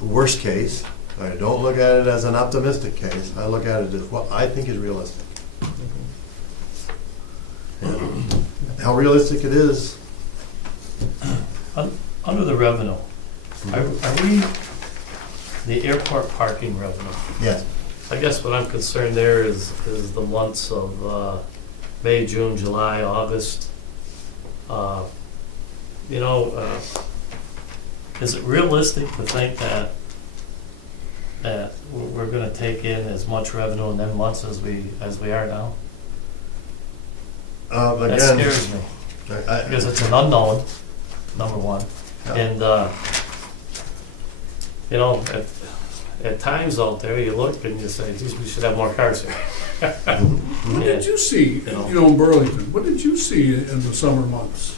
worst case. I don't look at it as an optimistic case. I look at it as what I think is realistic. And how realistic it is, Under the revenue, are we, the airport parking revenue? yes. I guess what I'm concerned there is the months of May, June, July, August. Is it realistic to think that we're gonna take in as much revenue in them months as we are now? That Again, scares me, I- because it's an unknown, number one. And, at times out there, you look and you say, geez, we should have more cars here. What did you see, in Burlington? What did you see in the summer months?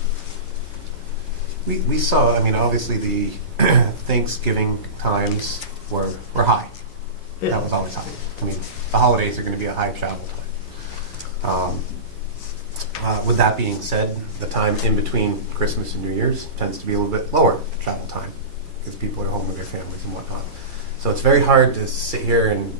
We saw, obviously the Thanksgiving times were high. That was always high. The holidays are going to be a high travel time. With that being said, the time in between Christmas and New Year's tends to be a little bit lower travel time because people are home with their families and whatnot. So it's very hard to sit here and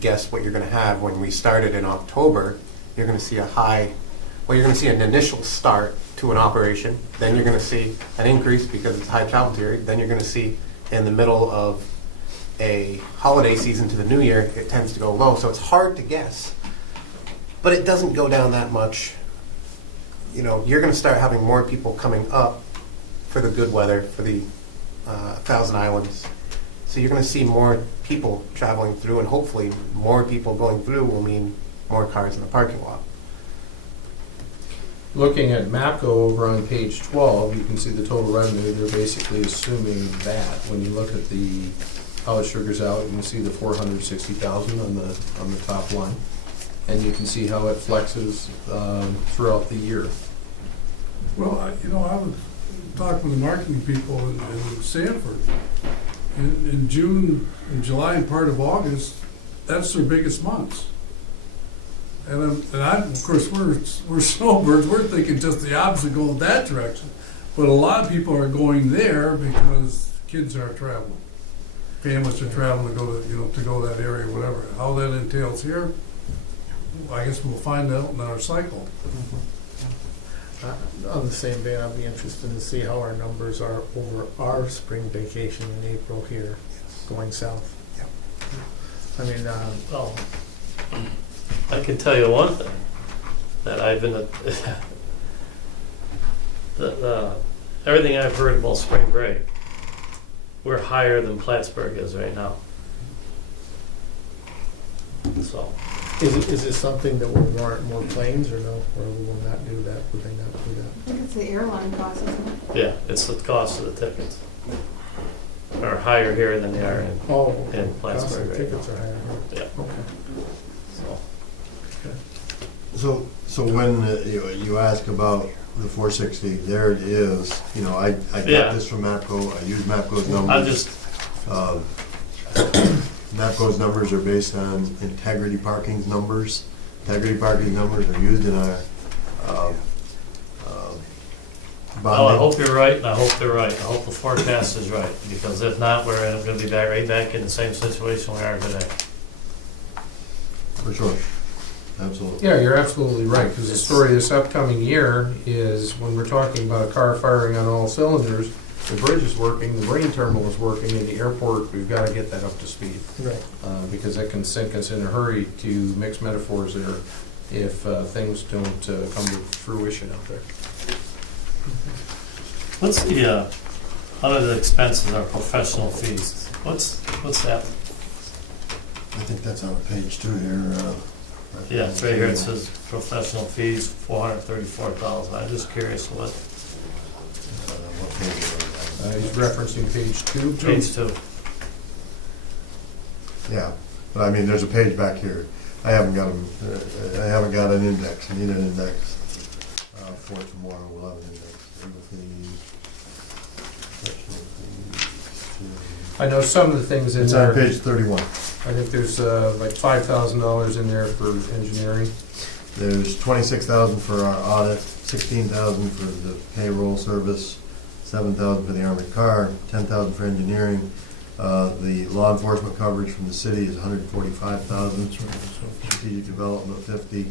guess what you're going to have. When we started in October, you're going to see you're going to see an initial start to an operation, then you're going to see an increase because it's a high travel period, then you're going to see in the middle of a holiday season to the new year, it tends to go low. So it's hard to guess. But it doesn't go down that much. You're going to start having more people coming up for the good weather, for the Thousand Islands. So you're going to see more people traveling through, and hopefully more people going through will mean more cars in the parking lot. Looking at MAPCO over on page 12, you can see the total revenue. They're basically assuming that. When you look at how it sugars out, you can see the 460,000 on the top line, and you can see how it flexes throughout the year. Well, I was talking with the marketing people in Sanford. In June and July and part of August, that's their biggest months. And of course, we're snowbirds. We're thinking just the opposite, go that direction. But a lot of people are going there because kids are traveling, families are traveling to go to that area, whatever. How that entails here, I guess we'll find out in our cycle. On the same vein, I'd be interested to see how our numbers are over our spring vacation in April here, going south. I mean, Well, I can tell you one thing, that I've been, everything I've heard about spring break, we're higher than Plattsburgh is right now. So, is it something that will warrant more planes or no? Or will not do that? Would they not do I think it's the airline cost, isn't it? yeah, it's the cost of the tickets. Are higher here than they are in, that? Oh, okay. in Cost Plattsburgh of right tickets now. are higher. Yeah. So, So when you ask about the 460, there it is. You know, I Yeah. got this from MAPCO. I use MAPCO's numbers. I'm just, MAPCO's numbers are based on integrity parking numbers. Integrity parking numbers are used in our well, I bonding. hope you're right, and I hope they're right. I hope the forecast is right, because if not, we're gonna be right back in the same situation we are today. For sure. Absolutely. Yeah, you're absolutely right, because the story this upcoming year is when we're talking about a car firing on all cylinders, the bridge is working, the marine terminal is working, and the airport, we've got to get that up to speed. right. Because that can sink us in a hurry, to mix metaphors there, if things don't come to fruition out there. What's the, under the expenses are professional fees? What's that? I think that's on page 2 here. Yeah, it's right here, it says professional fees, $434,000. I'm just curious what, What page is it? He's referencing page 2. page 2. Yeah, but I mean, there's a page back here. I haven't got them. I haven't got an index. I need an index for tomorrow. We'll have an index. I know some of the things in It's there. on page 31. I think there's like $5,000 in there for engineering. There's 26,000 for our audit, 16,000 for the payroll service, 7,000 for the armored car, 10,000 for engineering. The law enforcement coverage from the city is 145,000. Strategic development 50.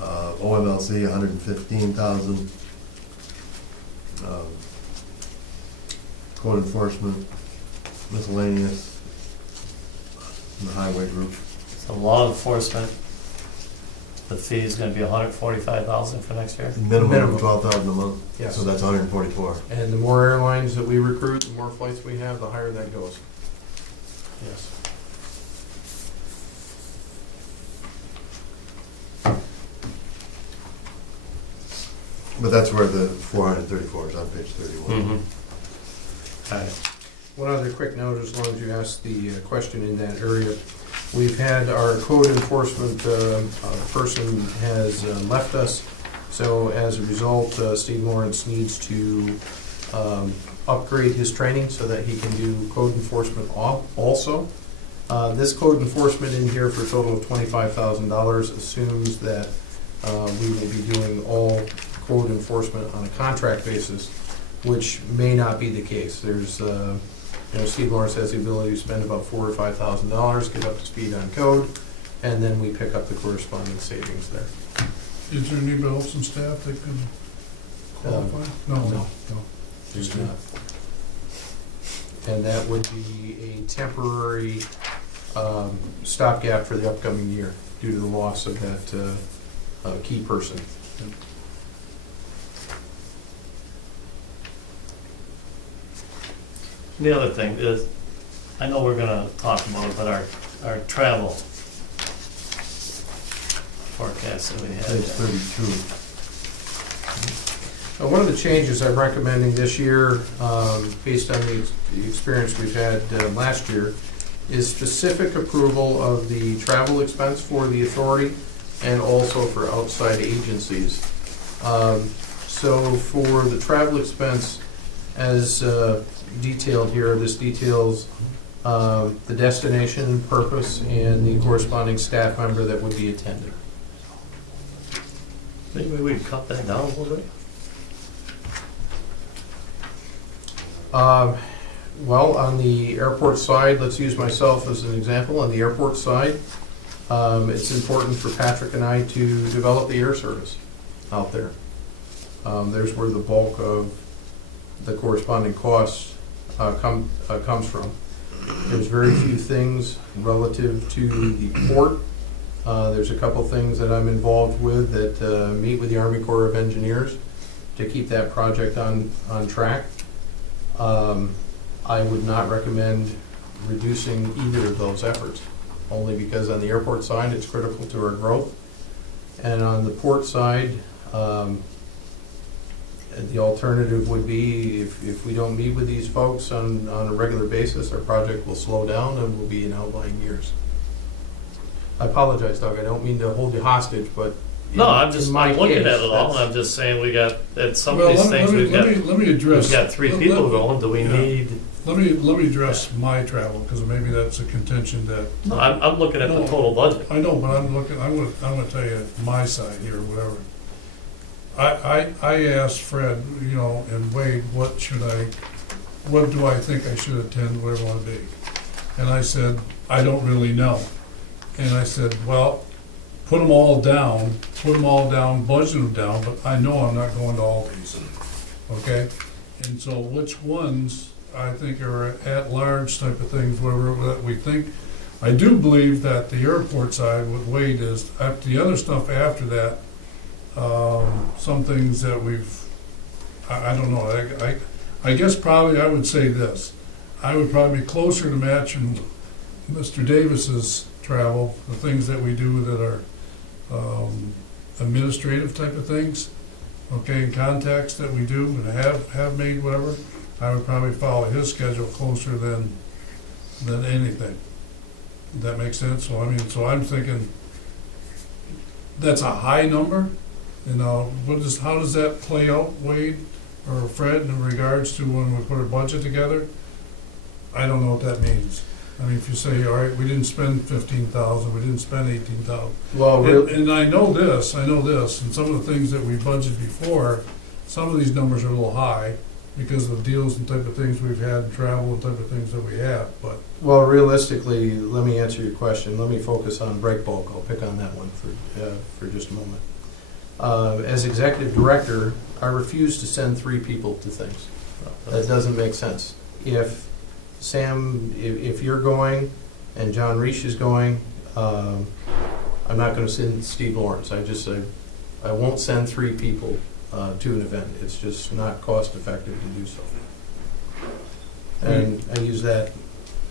OMLC 115,000. Code enforcement, miscellaneous, and the highway group. So law enforcement, the fee is gonna be $145,000 for next year? Minimum of 12,000 a month. Yes. So that's 144. And the more airlines that we recruit, the more flights we have, the higher that goes. Yes. But that's where the 434 is on page 31. Mm-hmm. All right. One other quick note, as long as you ask the question in that area, we've had our code enforcement person has left us. So as a result, Steve Lawrence needs to upgrade his training so that he can do code enforcement also. This code enforcement in here for a total of $25,000 assumes that we will be doing all code enforcement on a contract basis, which may not be the case. There's, Steve Lawrence has the ability to spend about $4,000 or $5,000, get up to speed on code, and then we pick up the corresponding savings there. Is there anybody else in staff that can qualify? No. There's not. And that would be a temporary stopgap for the upcoming year due to the loss of that key person. The other thing is, I know we're gonna talk about it, but our travel forecast that we Page had. 32. One of the changes I'm recommending this year, based on the experience we've had last year, is specific approval of the travel expense for the authority and also for outside agencies. So for the travel expense, as detailed here, this details the destination, purpose, and the corresponding staff member that would be attending. Maybe we cut that down a little bit? Well, on the airport side, let's use myself as an example. On the airport side, It's important for Patrick and I to develop the air service out there. There's where the bulk of the corresponding costs comes from. There's very few things relative to the port. There's a couple things that I'm involved with that meet with the Army Corps of Engineers to keep that project on track. I would not recommend reducing either of those efforts, only because on the airport side, it's critical to our growth. And on the port side, the alternative would be if we don't meet with these folks on a regular basis, our project will slow down and will be in outlying years. I apologize, Doug, I don't mean to hold you hostage, but No, I'm just, in my I'm looking case, at it all, and that's- I'm just saying we got, at some of Well, these things, we've got, let me address. we've got three let- people let- going, do we yeah. need? Let me address my travel, because maybe that's a contention that, No, I'm looking at the No. total budget. I know, but I'm gonna tell you my side here, whatever. I asked Fred, you know, and Wade, what do I think I should attend, where I wanna be? And I said, I don't really know. And I said, well, put them all down, budget them down, but I know I'm not going to all these, okay? And so which ones I think are at-large type of things, whatever that we think. I do believe that the airport side with Wade is, after the other stuff after that, some things that I don't know, I guess probably I would say this. I would probably be closer to matching Mr. Davis's travel, the things that we do that are administrative type of things, okay, and contacts that we do and have made, whatever. I would probably follow his schedule closer than anything. Does that make sense? So I'm thinking that's a high number. You know, how does that play out, Wade or Fred, in regards to when we put our budget together? I don't know what that means. I mean, if you say, all right, we didn't spend 15,000, we didn't spend 18,000. Well, And I know this, and some of the things that we budgeted before, some of these numbers are a little high because of the deals and type of things we've had, and travel and type of things that we have, but. Well, realistically, let me answer your question. Let me focus on break bulk. I'll pick on that one for just a moment. As executive director, I refuse to send 3 people to things. That doesn't make sense. If Sam, if you're going and John Reich is going, I'm not going to send Steve Lawrence. I won't send 3 people to an event. It's just not cost effective to do so. And I use that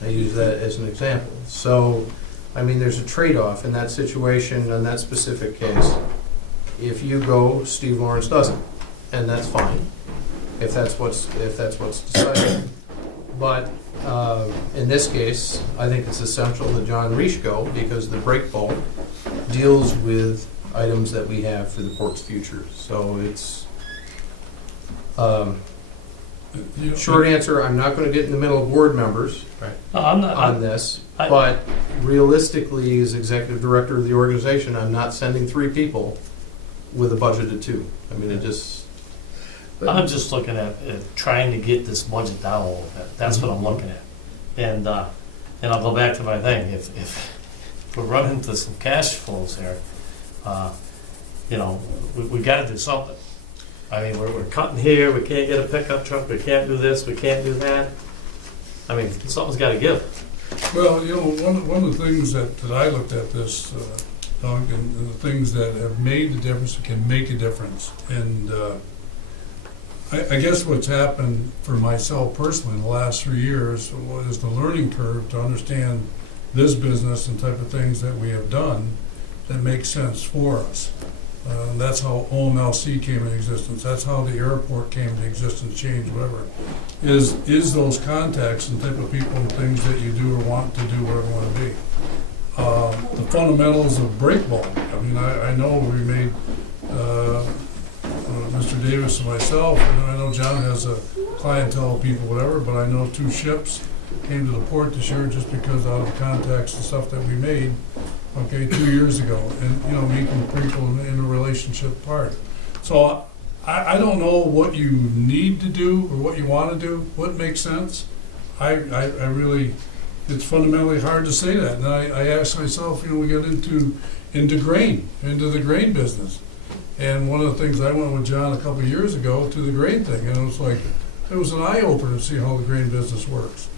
as an example. So, I mean, there's a trade-off in that situation, in that specific case. If you go, Steve Lawrence doesn't, and that's fine, if that's what's decided. But in this case, I think it's essential that John Reich go, because the break bulk deals with items that we have for the port's future. So it's short answer. I'm not going to get in the middle of board members No, I'm not, on this, I- but realistically, as executive director of the organization, I'm not sending 3 people with a budget of 2. I mean, it just. I'm just looking at trying to get this budget down a little bit. That's what I'm looking at. And I'll go back to my thing. If we're running into some cash flows here, you know, we got to do something. I mean, we're cutting here. We can't get a pickup truck. We can't do this. We can't do that. I mean, something's got to give. Well, you know, one of the things that I looked at this, Doug, and the things that have made the difference, can make a difference. And I guess what's happened for myself personally in the last 3 years was the learning curve to understand this business and type of things that we have done that make sense for us. And that's how OMLC came into existence. That's how the airport came into existence, change, whatever. Is those contacts and type of people and things that you do or want to do, whatever you want to be. The fundamentals of break bulk. I mean, I know we made Mr. Davis and myself, and I know John has a clientele of people, whatever, but I know 2 ships came to the port this year just because out of contacts and stuff that we made, okay, 2 years ago, and, you know, making people in a relationship part. So I don't know what you need to do or what you want to do, what makes sense. I really, it's fundamentally hard to say that. And I asked myself, you know, we got into grain, into the grain business. And one of the things, I went with John a couple of years ago to the grain thing, and it was like, it was an eye-opener to see how the grain business works.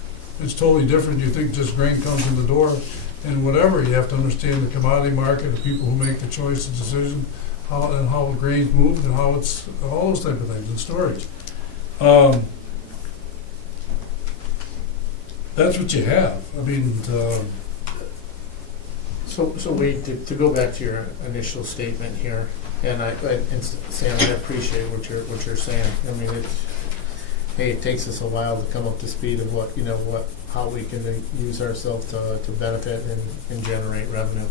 It's totally different. You think just grain comes in the door and whatever. You have to understand the commodity market, the people who make the choice, the decision, how the grain's moved and how it's, all those type of things, and storage. That's what you have. I mean, So Wade, to go back to your initial statement here, and Sam, I appreciate what you're saying. I mean, it takes us a while to come up to speed of how we can use ourselves to benefit and generate revenue.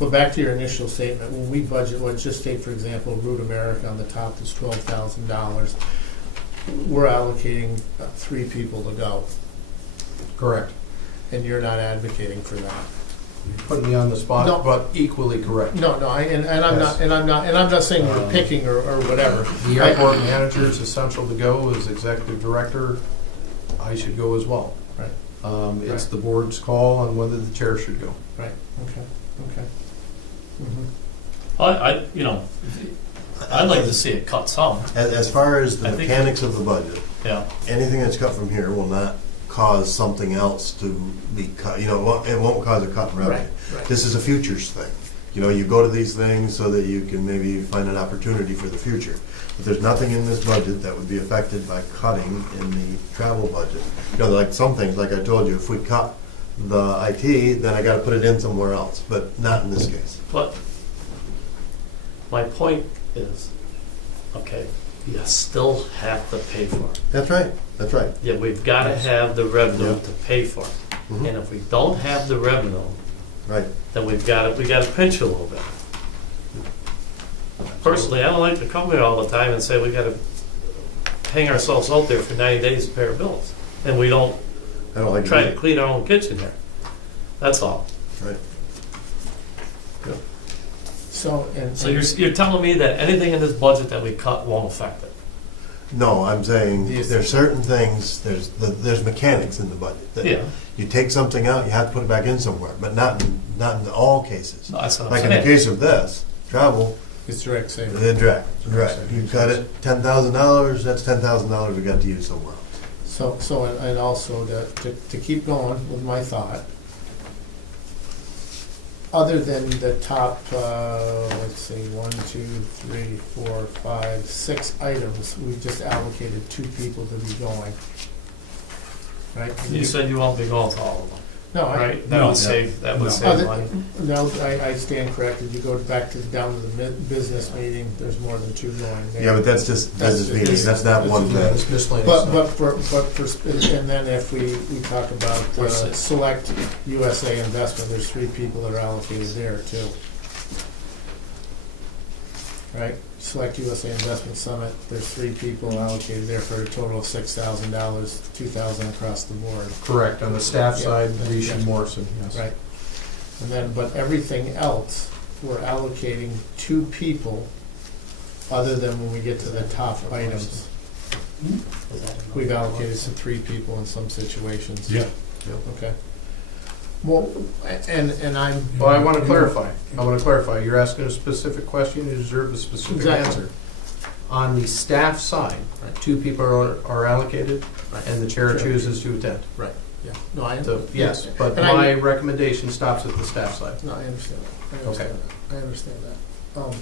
But back to your initial statement, when we budget, let's just take, for example, Root America on the top is $12,000. We're allocating 3 people to go, Correct. and you're not advocating for that. Putting me on the spot, No. but equally correct. No, I'm not saying we're picking or whatever. The airport manager is essential to go. As executive director, I should go as well. Right. It's the board's call on whether the chair should go. Right, okay. Mhm. I'd like to see it cut some, As far as the I think- mechanics of the budget, yeah. anything that's cut from here will not cause something else to be cut, it won't cause a cut in revenue. Right. This is a futures thing. You go to these things so that you can maybe find an opportunity for the future. But there's nothing in this budget that would be affected by cutting in the travel budget. Like some things, like I told you, if we cut the IT, then I gotta put it in somewhere else, but not in this case. But my point is, okay, you still have to pay for it. That's right, that's right. Yeah, we've got to have the revenue Yeah. to pay for it. Mhm. And if we don't have the revenue, Right. then we got to pinch a little bit. Personally, I don't like to come here all the time and say we got to hang ourselves out there for 90 days to pay our bills, and we don't I don't like try it. to clean our own kitchen here. That's all. Right. So You're telling me that anything in this budget that we cut won't affect it? No, I'm saying Yes. there's certain things, there's mechanics in the budget. that Yeah. You take something out, you have to put it back in somewhere, but not in all cases. No, that's what I'm Like in the saying. case of this, travel, it's direct savings. the direct, right. You cut it $10,000, that's $10,000 we got to use somewhere else. And also to keep going with my thought, other than the top, let's see, 1, 2, 3, 4, 5, 6 items, we've just allocated 2 people to be going. Right? You said you won't be going to all of them, No, right? That would save Other- money. No, I stand corrected. You go back down to the business meeting, there's more than 2 going there. Yeah, but that's just business That's- meetings, that's not one Yeah, thing. it's miscellaneous stuff. And then if we talk about Where's it? select USA investment, there's 3 people that are allocated there too. Right? Select USA Investment Summit, there's 3 people allocated there for a total of $6,000, 2,000 across the board. Correct. On the staff Yeah. side, Reese Yeah. and Morrison, yes. Right. And then, but everything else, we're allocating 2 people, other than when we get to the top items. We've allocated to 3 people in some situations. yeah. Okay. Well, and I'm. Well, I want to clarify. You're asking a specific question, you deserve a specific Exactly. answer. On the staff side, 2 people are allocated, Right. and the chair Sure. chooses to attend. Right, yeah. No, I, So, yes, but And I- my recommendation stops at the staff side. no, I understand that. Okay. I understand that.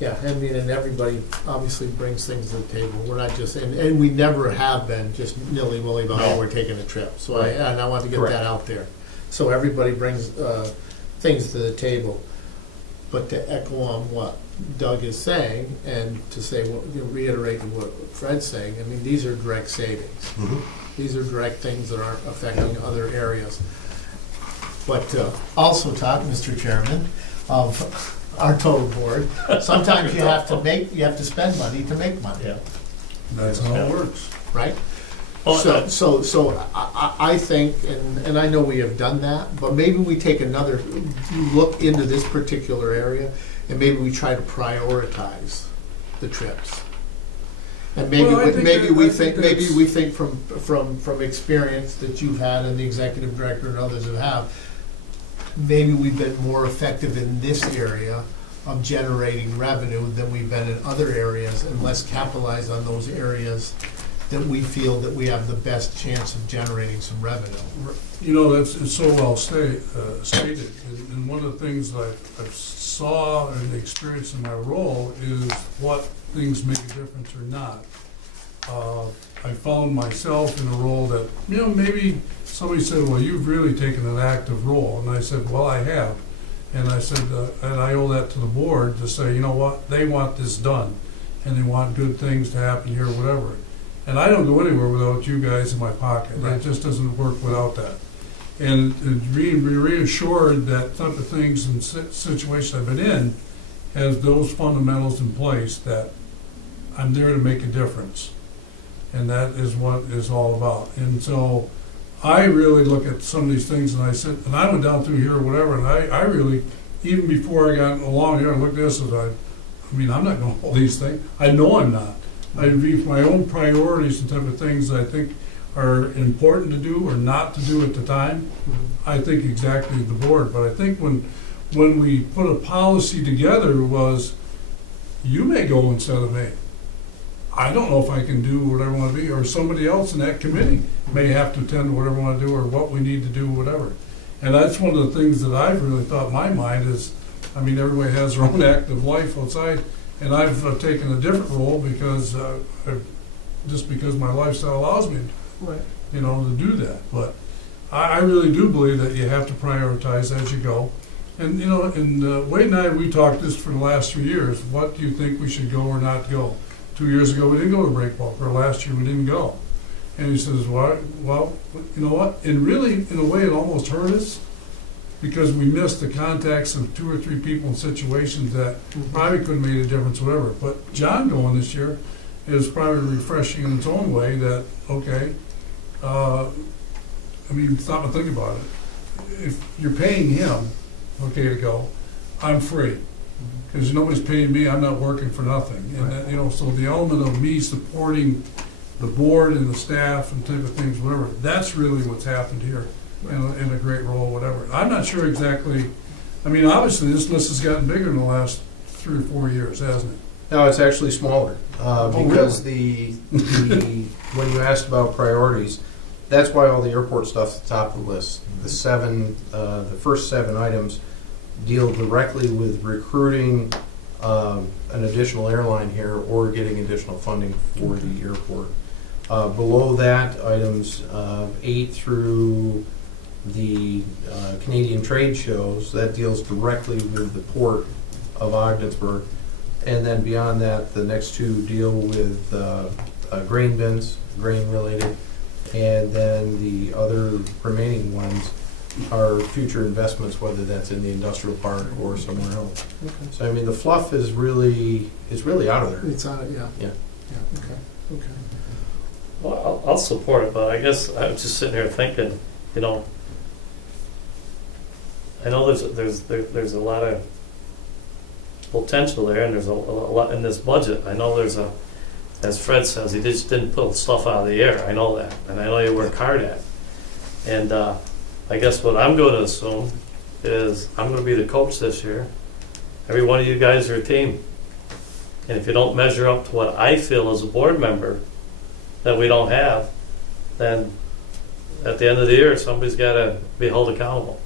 Yeah, I mean, and everybody obviously brings things to the table. We're not just, and we never have been just nilly-willy about, oh, we're taking a trip. So and I want to get Correct. that out there. So everybody brings things to the table. But to echo on what Doug is saying, and to say, reiterate what Fred's saying, I mean, these are direct savings. Mhm. These are direct things that aren't affecting other areas. But also talk, Mr. Chairman, of our total board, sometimes you have to spend money to make money, Yeah. That's how it works. right? Well, So I think, and I know we have done that, but maybe we take another look into this particular area, and maybe we try to prioritize the trips. And maybe, Well, I think maybe that- we I think, think maybe that's- we think from experience that you've had and the executive director and others have, maybe we've been more effective in this area of generating revenue than we've been in other areas, and less capitalized on those areas that we feel that we have the best chance of generating some revenue. You know, it's so well stated, and one of the things that I saw and experienced in my role is what things make a difference or not. I found myself in a role that, you know, maybe somebody said, well, you've really taken an active role, and I said, well, I have. And I said, and I owe that to the board to say, you know what, they want this done, and they want good things to happen here, whatever. And I don't go anywhere without you guys in my pocket. Right. It just doesn't work without that. And be reassured that type of things and situations I've been in has those fundamentals in place that I'm there to make a difference. And that is what it's all about. And so I really look at some of these things and I said, and I went down through here or whatever, and I really, even before I got along here, I looked at this as I mean, I'm not going to hold these things. I know I'm not. I'd be my own priorities and type of things that I think are important to do or not to do at the time. I think exactly the board. But I think when we put a policy together was, you may go instead of me. I don't know if I can do what I want to be, or somebody else in that committee may have to attend to whatever I want to do or what we need to do, whatever. And that's one of the things that I've really thought in my mind is, I mean, everybody has their own active life outside, and I've taken a different role because just because my lifestyle allows me, Right. you know, to do that. But I really do believe that you have to prioritize as you go. And, you know, and Wade and I, we talked this for the last 3 years. What do you think we should go or not go? 2 years ago, we didn't go to breakball, or last year we didn't go. And he says, well, you know what? And really, in a way, it almost hurt us because we missed the contacts of 2 or 3 people in situations that probably could have made a difference, whatever. But John going this year is probably refreshing in its own way that, okay, I mean, stop and think about it. If you're paying him, okay, to go, I'm free. Because nobody's paying me, I'm not working for nothing. And that, you know, so the element of me supporting the board and the staff and type of things, whatever, that's really what's happened here in a great role, whatever. I'm not sure exactly, I mean, obviously this list has gotten bigger in the last 3 or 4 years, hasn't it? No, it's actually smaller, because really? when you asked about priorities, that's why all the airport stuff's at the top of the list. The first 7 items deal directly with recruiting an additional airline here or getting additional funding for the airport. Below that, items 8 through the Canadian trade shows, that deals directly with the port of Ogdensburg. And then beyond that, the next 2 deal with grain bins, grain related, and then the other remaining ones are future investments, whether that's in the industrial park or somewhere else. Okay. So I mean, the fluff is really out of there. It's on it, yeah. Yeah. Yeah, okay, okay. Well, I'll support it, but I guess I'm just sitting here thinking, you know, I know there's a lot of potential there, and there's a lot in this budget. I know there's a, as Fred says, he just didn't pull stuff out of the air. I know that, and I know you work hard at it. And I guess what I'm going to assume is I'm going to be the coach this year. Every one of you guys are a team. And if you don't measure up to what I feel as a board member that we don't have, then at the end of the year, somebody's got to be held accountable.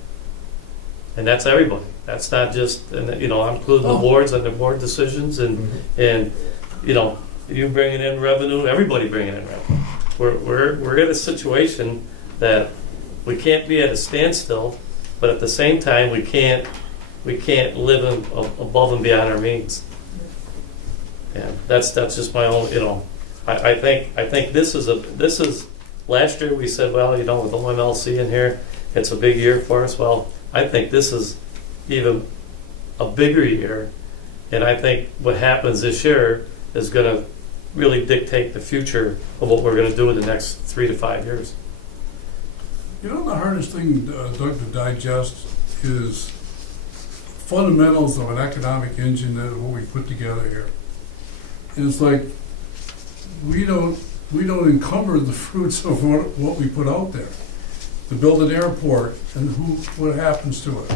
And that's everybody. That's not just, and you know, I'm including the boards and the board decisions, and you know, you bringing in revenue, everybody bringing in revenue. We're in a situation that we can't be at a standstill, but at the same time, we can't live above and beyond our means. And that's just my own, you know. I think this is last year we said, well, you know, with OMLC in here, it's a big year for us. Well, I think this is even a bigger year, and I think what happens this year is going to really dictate the future of what we're going to do in the next 3 to 5 years. You know, the hardest thing, Doug, to digest is fundamentals of an economic engine that what we put together here. And it's like we don't encumber the fruits of what we put out there. To build an airport, and what happens to it?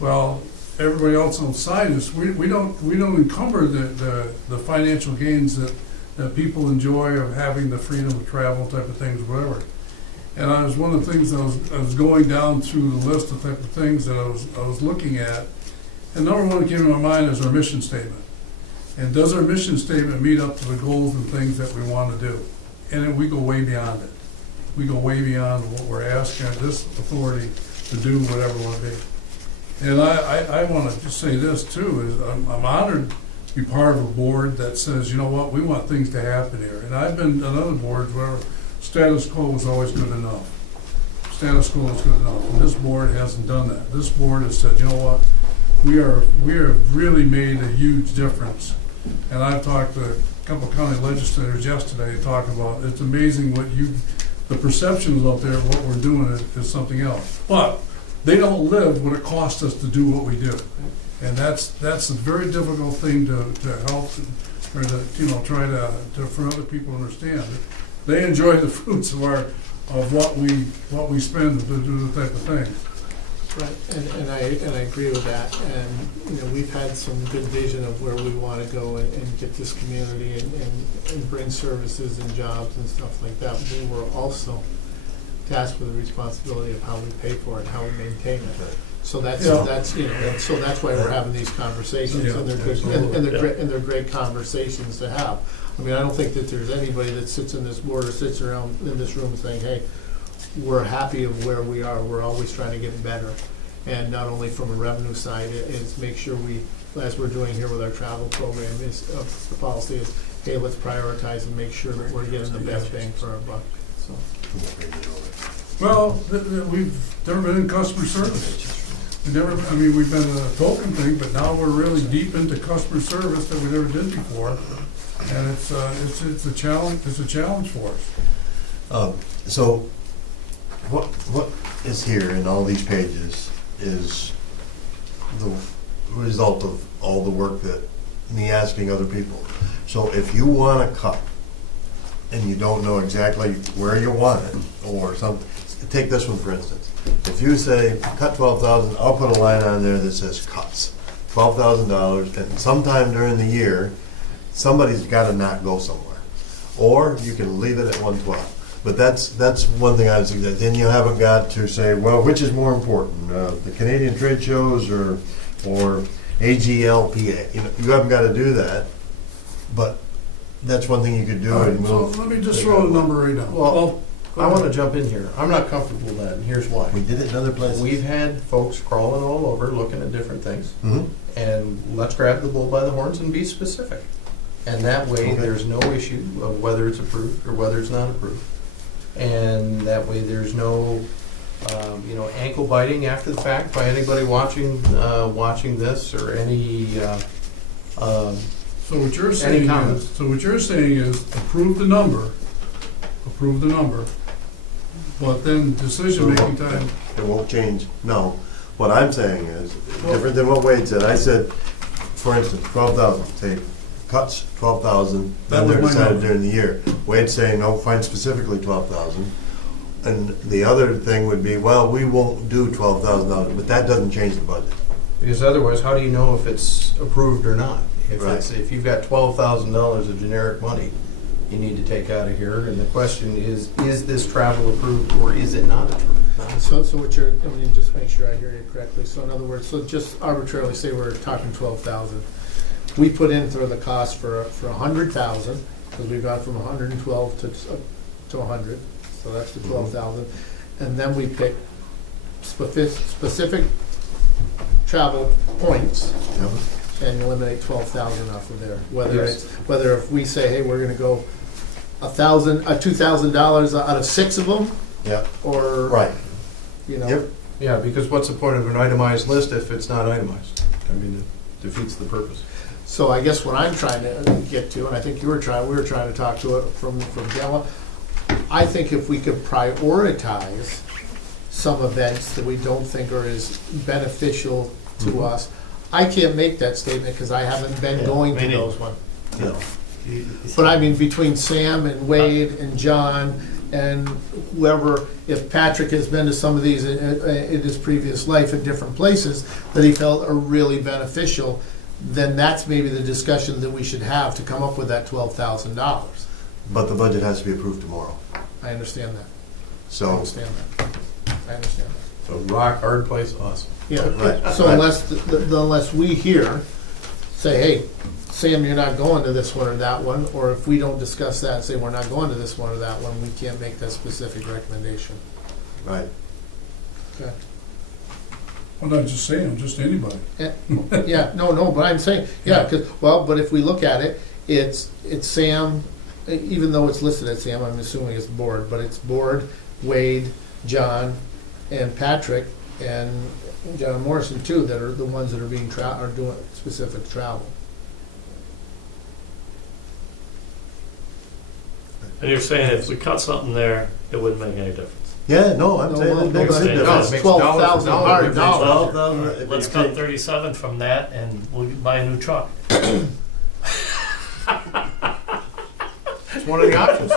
Well, everybody else outside us, we don't encumber the financial gains that people enjoy of having the freedom of travel type of things, whatever. And one of the things I was going down through the list of type of things that I was looking at, and number one that came to my mind is our mission statement. And does our mission statement meet up to the goals and things that we want to do? And then we go way beyond it. We go way beyond what we're asking this authority to do, whatever it will be. And I want to just say this too, is I'm honored to be part of a board that says, you know what, we want things to happen here. And I've been on other boards where status quo is always good enough. Status quo is good enough. And this board hasn't done that. This board has said, you know what, we have really made a huge difference. And I've talked to a couple of county legislators yesterday talking about, it's amazing the perceptions out there of what we're doing is something else. But they don't live what it costs us to do what we do. And that's a very difficult thing to help, or to try to for other people to understand. They enjoy the fruits of what we spend to do the type of thing. Right, and I agree with that, and we've had some good vision of where we want to go and get this community and bring services and jobs and stuff like that. We were also tasked with the responsibility of how we pay for it, how we maintain it. So that's why we're having these conversations, Yeah, and they're good, and they're great conversations to have. I mean, I don't think that there's anybody that sits in this board or sits around in this room saying, hey, we're happy of where we are, we're always trying to get better. And not only from a revenue side, it's make sure we, as we're doing here with our travel program, is the policy is, hey, let's prioritize and make sure that we're getting the best bang for our buck, so. Well, we've never been in customer service. We've been a token thing, but now we're really deep into customer service that we never did before. And it's a challenge for us. So, what is here in all these pages is the result of all the work that me asking other people. So if you want to cut and you don't know exactly where you want it or something, take this one for instance. If you say cut $12,000, I'll put a line on there that says cuts, $12,000, and sometime during the year, somebody's got to not go somewhere, or you can leave it at 112. But that's one thing I would suggest. Then you haven't got to say, well, which is more important, the Canadian trade shows or AGLPA? You haven't got to do that. But that's one thing you could do. All right, And so move. let me just throw a number right now. Well, I want to jump in here. I'm not comfortable with that, and here's why. We did it in other places. We've had folks crawling all over, looking at different things, Mhm. and let's grab the bull by the horns and be specific. And that way, Okay. there's no issue of whether it's approved or whether it's not approved. And that way, there's no, ankle biting after the fact by anybody watching this or any. So what you're saying is approve the number, but then decision-making time. It won't change. No. What I'm saying is different than what Wade said. I said, for instance, 12,000. Say cuts 12,000. Then they're decided during the year. Wade's saying no. Find specifically 12,000. And the other thing would be, well, we won't do $12,000, but that doesn't change the budget. Because otherwise, how do you know if it's approved or not? Right. If you've got $12,000 of generic money, you need to take out of here. And the question is this travel approved or is it not approved? So what you're, just make sure I hear you correctly. So in other words, so just arbitrarily say we're talking 12,000. We put in for the cost for 100,000, because we've gone from 112 to 100, so that's the 12,000. And then we pick specific travel points and eliminate 12,000 off of there. Whether if we say, hey, we're going to go $2,000 out of 6 of them, Yeah. or Right. Yep. Yeah, because what's the point of an itemized list if it's not itemized? I mean, it defeats the purpose. So I guess what I'm trying to get to, and I think we were trying to talk to it from Della, I think if we could prioritize some events that we don't think are as beneficial to us, I can't make that statement because I haven't been going to those ones. No. But I mean, between Sam and Wade and John and whoever, if Patrick has been to some of these in his previous life at different places that he felt are really beneficial, then that's maybe the discussion that we should have to come up with that $12,000. But the budget has to be approved tomorrow. I understand that. I So, understand that. I understand that. So rock, hard place, awesome. Yeah, Right. so unless we here say, hey, Sam, you're not going to this one or that one, or if we don't discuss that and say we're not going to this one or that one, we can't make that specific recommendation. right. Okay. Well, not just Sam, just anybody. Yeah, no, but I'm saying, yeah, because, well, but if we look at it, it's Sam, even though it's listed as Sam, I'm assuming it's board, but it's board, Wade, John, and Patrick, and John Morrison too, that are the ones that are being are doing specific travel. And you're saying if we cut something there, it wouldn't make any difference? Yeah, no, I'm saying it makes a saying big no, difference. it makes $12,000 hard dollars. $12,000 if Let's you cut take- 37 from that and we'll buy a new truck. It's one of the options.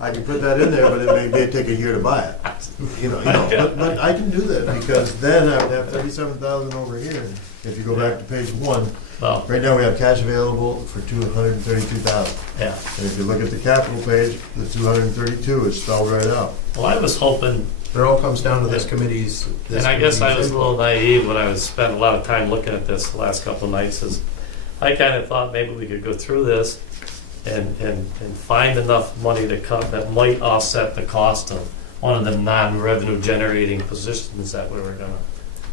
I can put that in there, but it may take a year to buy it. But I can do that, because then I would have 37,000 over here. If you go back to page 1, Well, right now we have cash available for 232,000. yeah. And if you look at the capital page, the 232 is spelled right out. Well, I was hoping, It all comes down to this committee's. and I guess I was a little naive when I was spent a lot of time looking at this the last couple of nights, is I kind of thought maybe we could go through this and find enough money to cut that might offset the cost of one of the non-revenue generating positions that we were gonna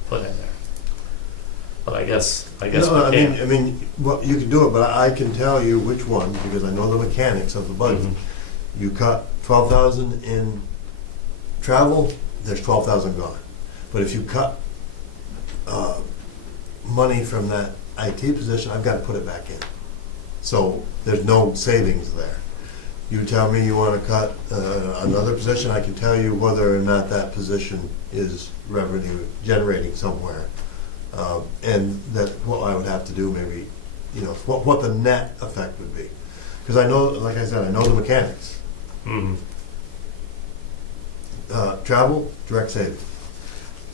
put in there. But I guess we No, can't. I mean, well, you can do it, but I can tell you which one, because I know the mechanics of the budget. Mhm. You cut 12,000 in travel, there's 12,000 gone. But if you cut money from that IT position, I've got to put it back in. So there's no savings there. You tell me you want to cut another position, I can tell you whether or not that position is revenue generating somewhere. And that what I would have to do, maybe, what the net effect would be. Because I know, like I said, I know the mechanics. Mhm. Travel, direct savings.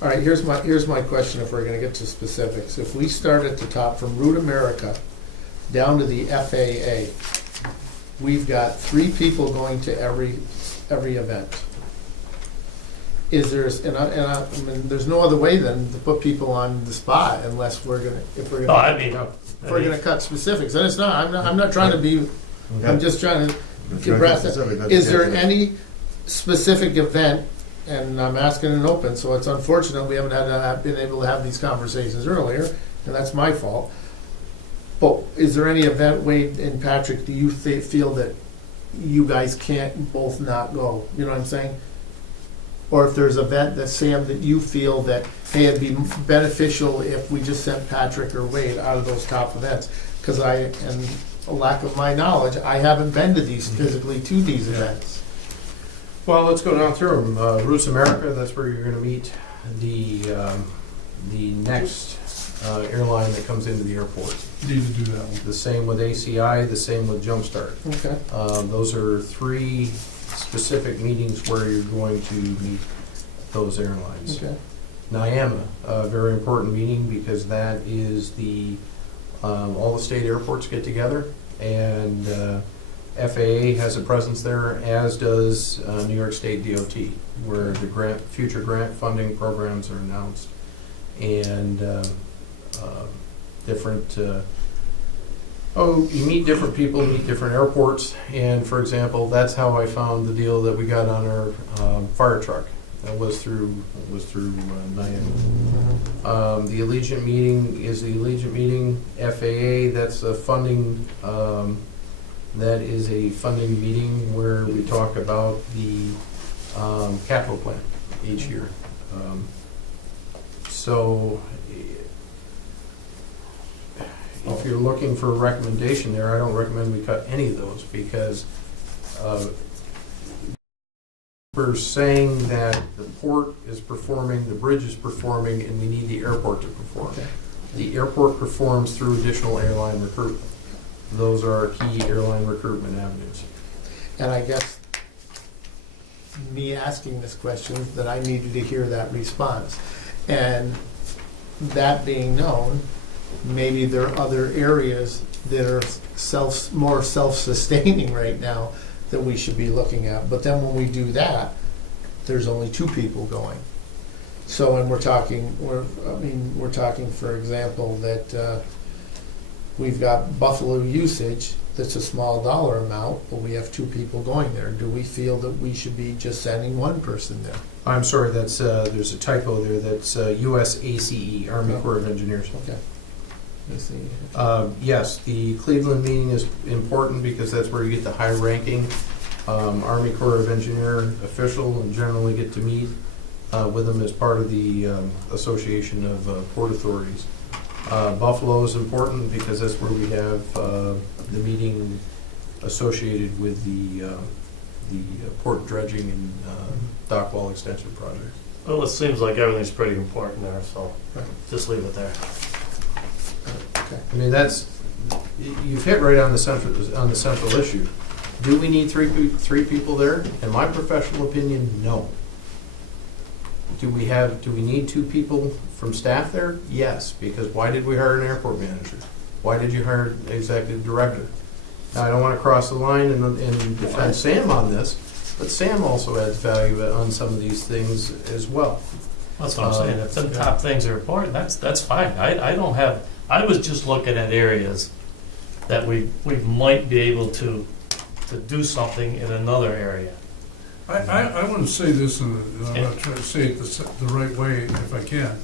All right, here's my question, if we're gonna get to specifics. If we start at the top, from Route America down to the FAA, we've got 3 people going to every event. Is there, I mean, there's no other way than to put people on the spot unless if we're No, I gonna, mean, if we're gonna cut specifics. And it's not, I'm not trying to be, I'm just trying to get brass. Is there any specific event, and I'm asking an open, so it's unfortunate we haven't been able to have these conversations earlier, and that's my fault. But is there any event, Wade and Patrick, do you feel that you guys can't both not go? You know what I'm saying? Or if there's an event that, Sam, that you feel that, hey, it'd be beneficial if we just sent Patrick or Wade out of those top events? Because and a lack of my knowledge, I haven't been to these, physically to these events. Well, let's go down through them. Routes America, that's where you're going to meet the next airline that comes into the airport. Need to do that one. The same with ACI, the same with Jumpstart. Okay. Those are 3 specific meetings where you're going to meet those airlines. Okay. NIAMA, a very important meeting because that is all the state airports get together, and FAA has a presence there, as does New York State DOT, where the future grant funding programs are announced, and different. You meet different people, meet different airports, and for example, that's how I found the deal that we got on our fire truck. That was through NIAMA. The Allegiant meeting is the Allegiant meeting. FAA, that's a funding. That is a funding meeting where we talk about the capital plan each year. So if you're looking for a recommendation there, I don't recommend we cut any of those, because we're saying that the port is performing, the bridge is performing, and we need the airport to perform. Okay. The airport performs through additional airline recruitment. Those are our key airline recruitment avenues. And I guess me asking this question, that I needed to hear that response. And that being known, maybe there are other areas that are more self-sustaining right now that we should be looking at. But then when we do that, there's only 2 people going. So, and we're talking, for example, that we've got Buffalo usage, that's a small dollar amount, but we have 2 people going there. Do we feel that we should be just sending 1 person there? I'm sorry, that's, there's a typo there, that's USACE, Army Corps of Engineers. Okay. Let's see. Yes, the Cleveland meeting is important because that's where you get the high-ranking Army Corps of Engineer official and generally get to meet with them as part of the Association of Port Authorities. Buffalo is important because that's where we have the meeting associated with the port dredging and dock wall extension projects. Well, it seems like everything's pretty important there, so Right. just leave it there. Okay. I mean, you've hit right on the central issue. Do we need three people there? In my professional opinion, no. Do we need 2 people from staff there? Yes, because why did we hire an airport manager? Why did you hire an executive director? Now, I don't want to cross the line and defend Sam on this, but Sam also adds value on some of these things as well. That's what I'm saying. If the top things are important, that's fine. I was just looking at areas that we might be able to do something in another area. I want to say this, and I'm going to try to say it the right way if I can.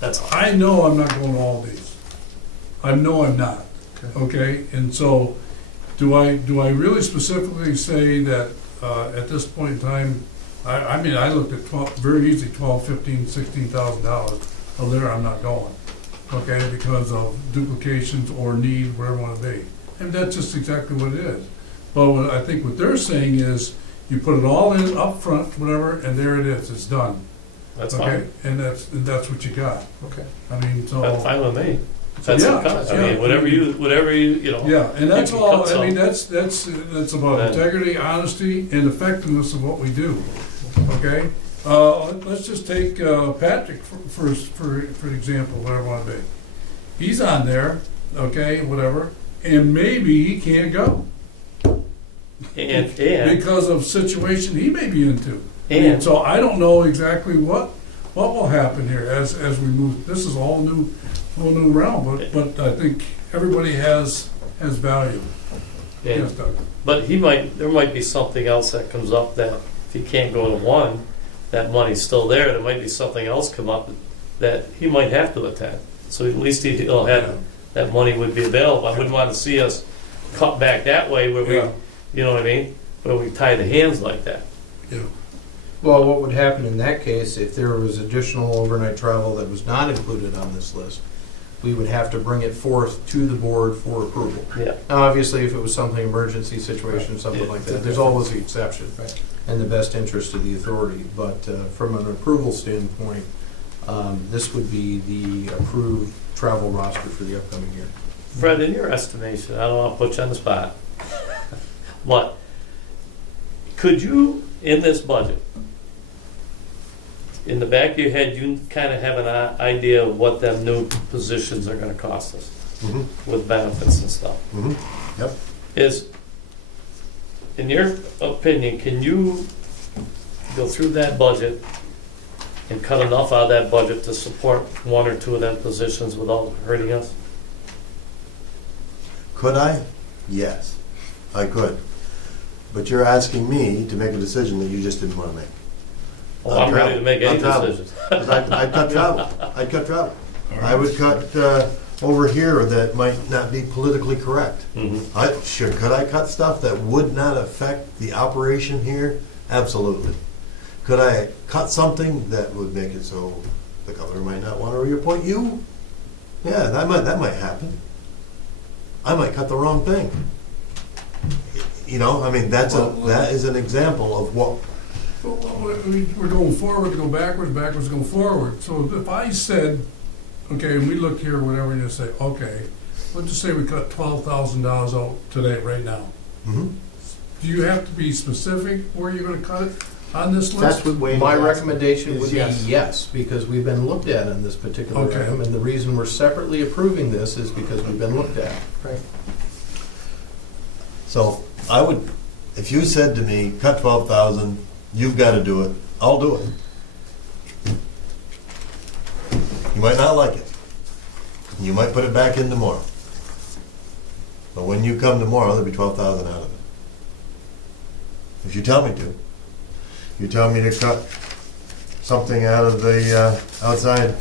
That's all. I know I'm not going to all these. I know I'm not, okay? And so, do I really specifically say that at this point in time, I mean, I looked at very easy, $12,000, $15,000, $16,000. Oh, there I'm not going, okay, because of duplications or need, whatever it want to be. And that's just exactly what it is. But what I think what they're saying is, you put it all in up front, whatever, and there it is, it's done. That's Okay, fine. and that's what you got. Okay. I mean, so. That's fine with me. That's Yeah, the cut. I yeah. mean, whatever you know. Yeah, and that's You can all, cut I mean, some. that's about Then- integrity, honesty, and effectiveness of what we do, okay? Let's just take Patrick for example, whatever it want to be. He's on there, okay, whatever, and maybe he can't go And because of situation he may be into. and So I don't know exactly what will happen here as we move. This is all whole new realm, but I think everybody has value. Yes, and Doug. but there might be something else that comes up that if he can't go to one, that money's still there. There might be something else come up that he might have to attend. So at least he'll have that money would be available. I wouldn't want to see us cut back that way where we, Yeah. you know what I mean, where we tie the hands like that. Yeah. Well, what would happen in that case, if there was additional overnight travel that was not included on this list, we would have to bring it forth to the board for approval. Yeah. Now, obviously, if it was something emergency situation, something Yeah. like that, there's always the exception Right. and the best interest of the authority. But from an approval standpoint, this would be the approved travel roster for the upcoming year. Fred, in your estimation, I don't want to put you on the spot, but could you, in this budget, in the back of your head, you kind of have an idea of what them new positions are going to cost us Mhm. with benefits and stuff? Mhm. Yep. Is, in your opinion, can you go through that budget and cut enough out of that budget to support 1 or 2 of them positions without hurting us? Could I? Yes, I could. But you're asking me to make a decision that you just didn't want to make. Well, I'm ready to make any On travel. decisions. 'Cause I'd cut travel. I'd cut travel. I would cut over here that might not be politically correct. Mhm. Could I cut stuff that would not affect the operation here? Absolutely. Could I cut something that would make it so the governor might not want to reappoint you? Yeah, that might happen. I might cut the wrong thing. You know, I mean, that is an example of what. Well, we're going forward to go backwards, backwards to go forward. So if I said, okay, and we look here, whatever, and you say, okay, let's just say we cut $12,000 out today, right now. Mhm. Do you have to be specific where you're gonna cut it on this list? That's what Wayne. My is asking. recommendation would Is be yes. yes, because we've been looked at on this particular Okay. item, and the reason we're separately approving this is because we've been looked at. Right. So I would, if you said to me, cut 12,000, you've got to do it, I'll do it. You might not like it. You might put it back in tomorrow. But when you come tomorrow, there'll be 12,000 out of it. If you tell me to. You tell me to cut something out of the outside,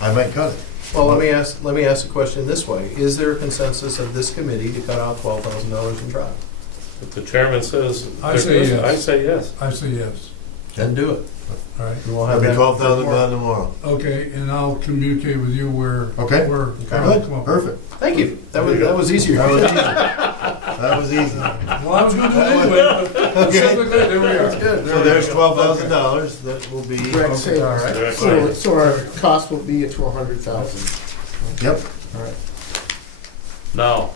I might cut it. Well, let me ask the question this way. Is there a consensus of this committee to cut out $12,000 in drive? If the chairman says. I say yes. I say yes. I say yes. Then do it. All right. And we'll That'll have be that 12,000 tomorrow. done tomorrow. Okay, and I'll communicate with you where. Okay. Where. Good, perfect. Thank you. That was easier. That was easy. That was easy. Well, I was gonna do it anyway, but Okay. specifically, there we are. Good. So there's $12,000 that will be. Greg, say, All right. so our cost will be to 100,000. Yep. All right. Now,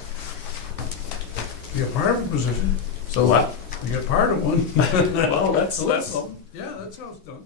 You get part of a position, So what? you get part of one. Well, that's, Yeah, that's how it's done.